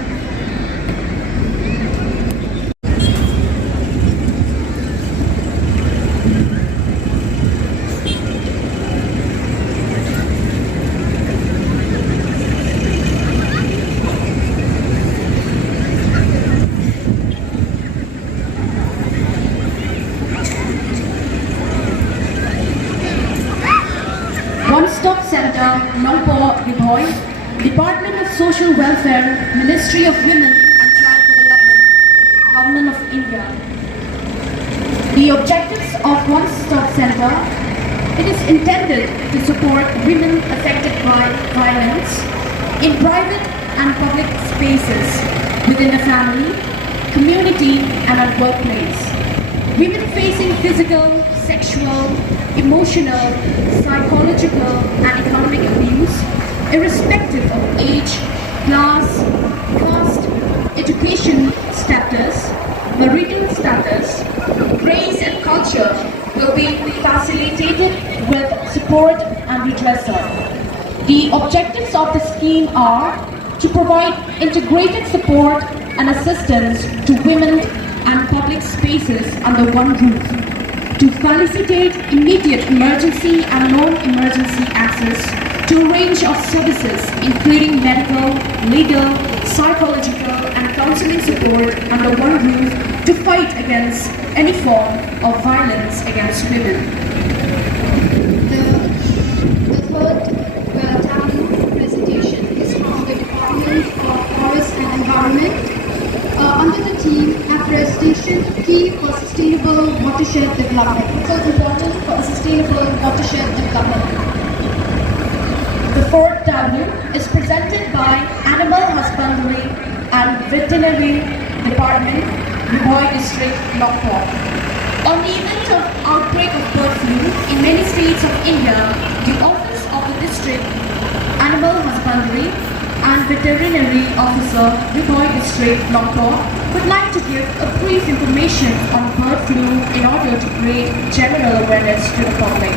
One-Stop Center, Nongpoh, Riphoi, Department of Social Welfare, Ministry of Women and Child Development, Government of India. The objectives of One-Stop Center, it is intended to support women affected by violence in private and public spaces, within the family, community and at workplace. Women facing physical, sexual, emotional, psychological and economic abuse, irrespective of age, class, caste, education status, marital status, race and culture will be facilitated with support and redressal. The objectives of the scheme are to provide integrated support and assistance to women and public spaces under one roof, to facilitate immediate emergency and non-emergency access to a range of services including medical, legal, psychological and counseling support under one roof to fight against any form of violence against women. The third taboo presentation is from the Department of Forest and Environment under the theme Afforestation Key for Sustainable Watershed Development. So important for a sustainable watershed development. The fourth tableau is presented by Animal Husbandry and Veterinary Department, Nongpoh District, Nongpoh. On the event of outbreak of bird flu in many states of India, the Office of the District Animal Husbandry and Veterinary Officer, Nongpoh District, Nongpoh, would like to give a brief information on bird flu in order to create general awareness to the public.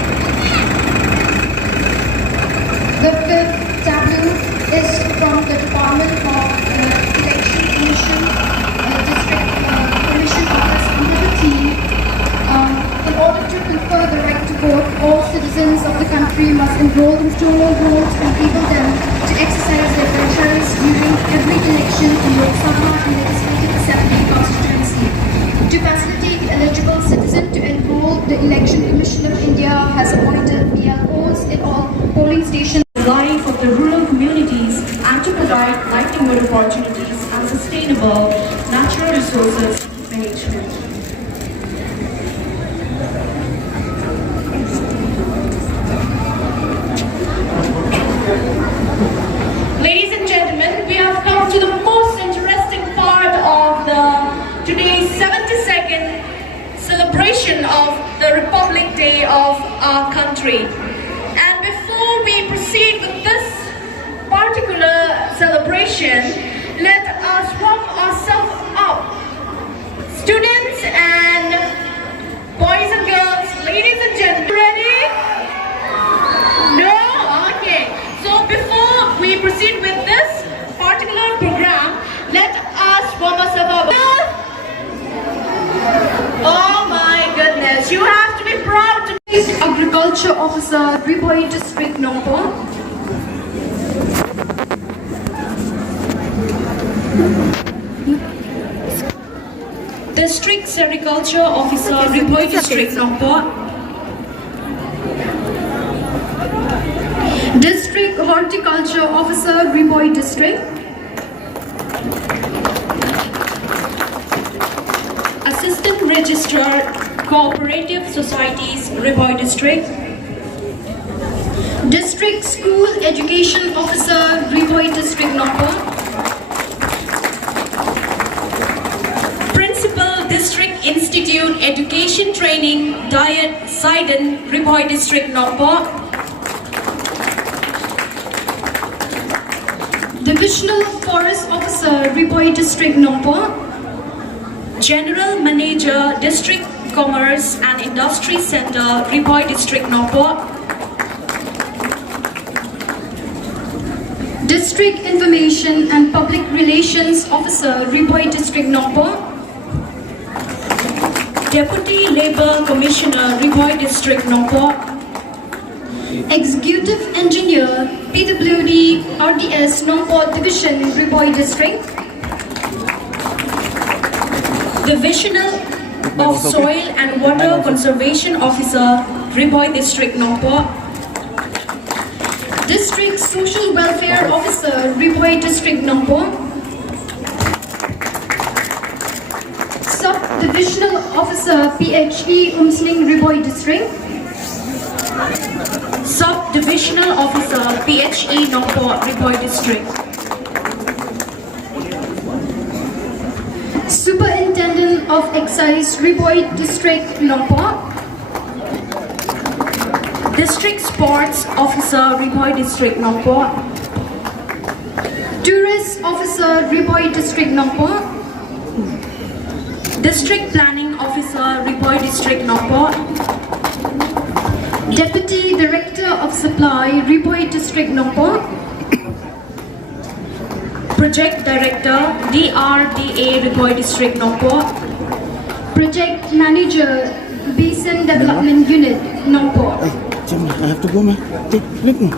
The fifth tableau is from the Department of Election Commission, District Commission Office under the theme. In order to confer the right to vote, all citizens of the country must enroll in stonewall rules and enable them to exercise their franchise during every election in Lok Sabha and Legislative Assembly constituency. To facilitate the eligible citizen to enroll, the Election Commission of India has appointed BLOs in all polling stations. Life of the rural communities and to provide livelihood opportunities and sustainable natural resources management. Ladies and gentlemen, we have come to the most interesting part of today's 72nd celebration of the Republic Day of our country. And before we proceed with this particular celebration, let us warm ourselves up. Students and boys and girls, ladies and gentlemen, ready? No? Okay. So before we proceed with this particular program, let us warm ourselves up. Oh my goodness, you have to be proud to be Agriculture Officer, Nongpoh District, Nongpoh. District Sericulture Officer, Nongpoh District, Nongpoh. District Horticulture Officer, Nongpoh District. Assistant Registrar, Cooperative Societies, Nongpoh District. District School Education Officer, Nongpoh District, Nongpoh. Principal District Institute Education Training, Diet, Sidon, Nongpoh District, Nongpoh. Divisional Forest Officer, Nongpoh District, Nongpoh. General Manager, District Commerce and Industry Center, Nongpoh District, Nongpoh. District Information and Public Relations Officer, Nongpoh District, Nongpoh. Deputy Labour Commissioner, Nongpoh District, Nongpoh. Executive Engineer, PWD RDS, Nongpoh Division, Nongpoh District. Divisional of Soil and Water Conservation Officer, Nongpoh District, Nongpoh. District Social Welfare Officer, Nongpoh District, Nongpoh. Sub-Divisional Officer, PHE, Umsling, Nongpoh District. Sub-Divisional Officer, PHE, Nongpoh District. Superintendent of Excise, Nongpoh District, Nongpoh. District Sports Officer, Nongpoh District, Nongpoh. Tourist Officer, Nongpoh District, Nongpoh. District Planning Officer, Ripoy District, Nongpoh. Deputy Director of Supply, Ripoy District, Nongpoh. Project Director, DRDA, Ripoy District, Nongpoh. Project Manager, Basin Development Unit, Nongpoh. I have to go, man. Look, man.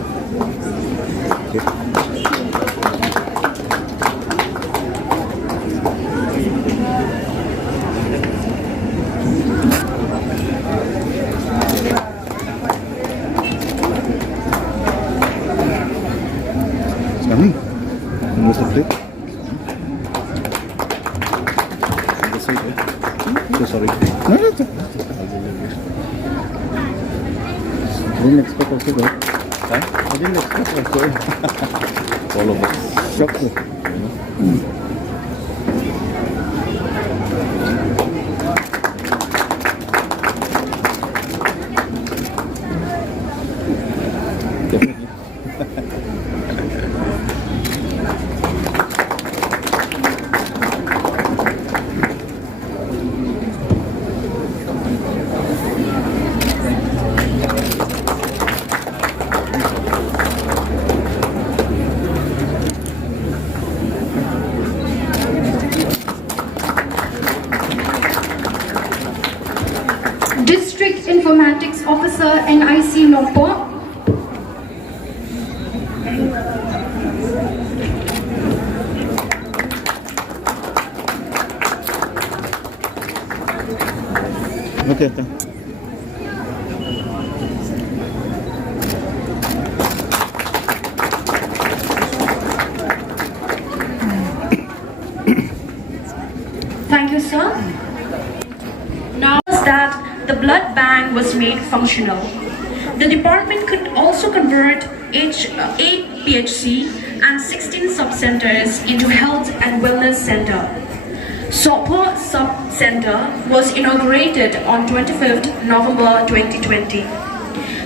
It's coming. Almost up there. This side, eh? So sorry. No, no, no. I didn't expect also though. Huh? I didn't expect also. All of us. Shocked. Definitely. District Informatics Officer, NIC, Nongpoh. Okay, thanks. Thank you, sir. Now that the blood bank was made functional, the department could also convert 8 PHC and 16 sub-centers into health and wellness center. Nongpoh Sub-Center was inaugurated on 25th November 2020.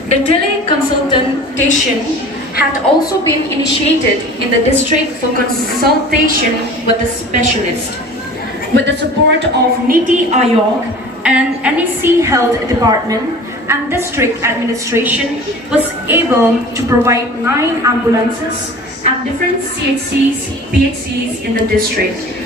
The teleconsultation had also been initiated in the district for consultation with the specialist. With the support of Niti Aayog and NEC Health Department and District Administration was able to provide 9 ambulances at different CHCs, PHCs in the district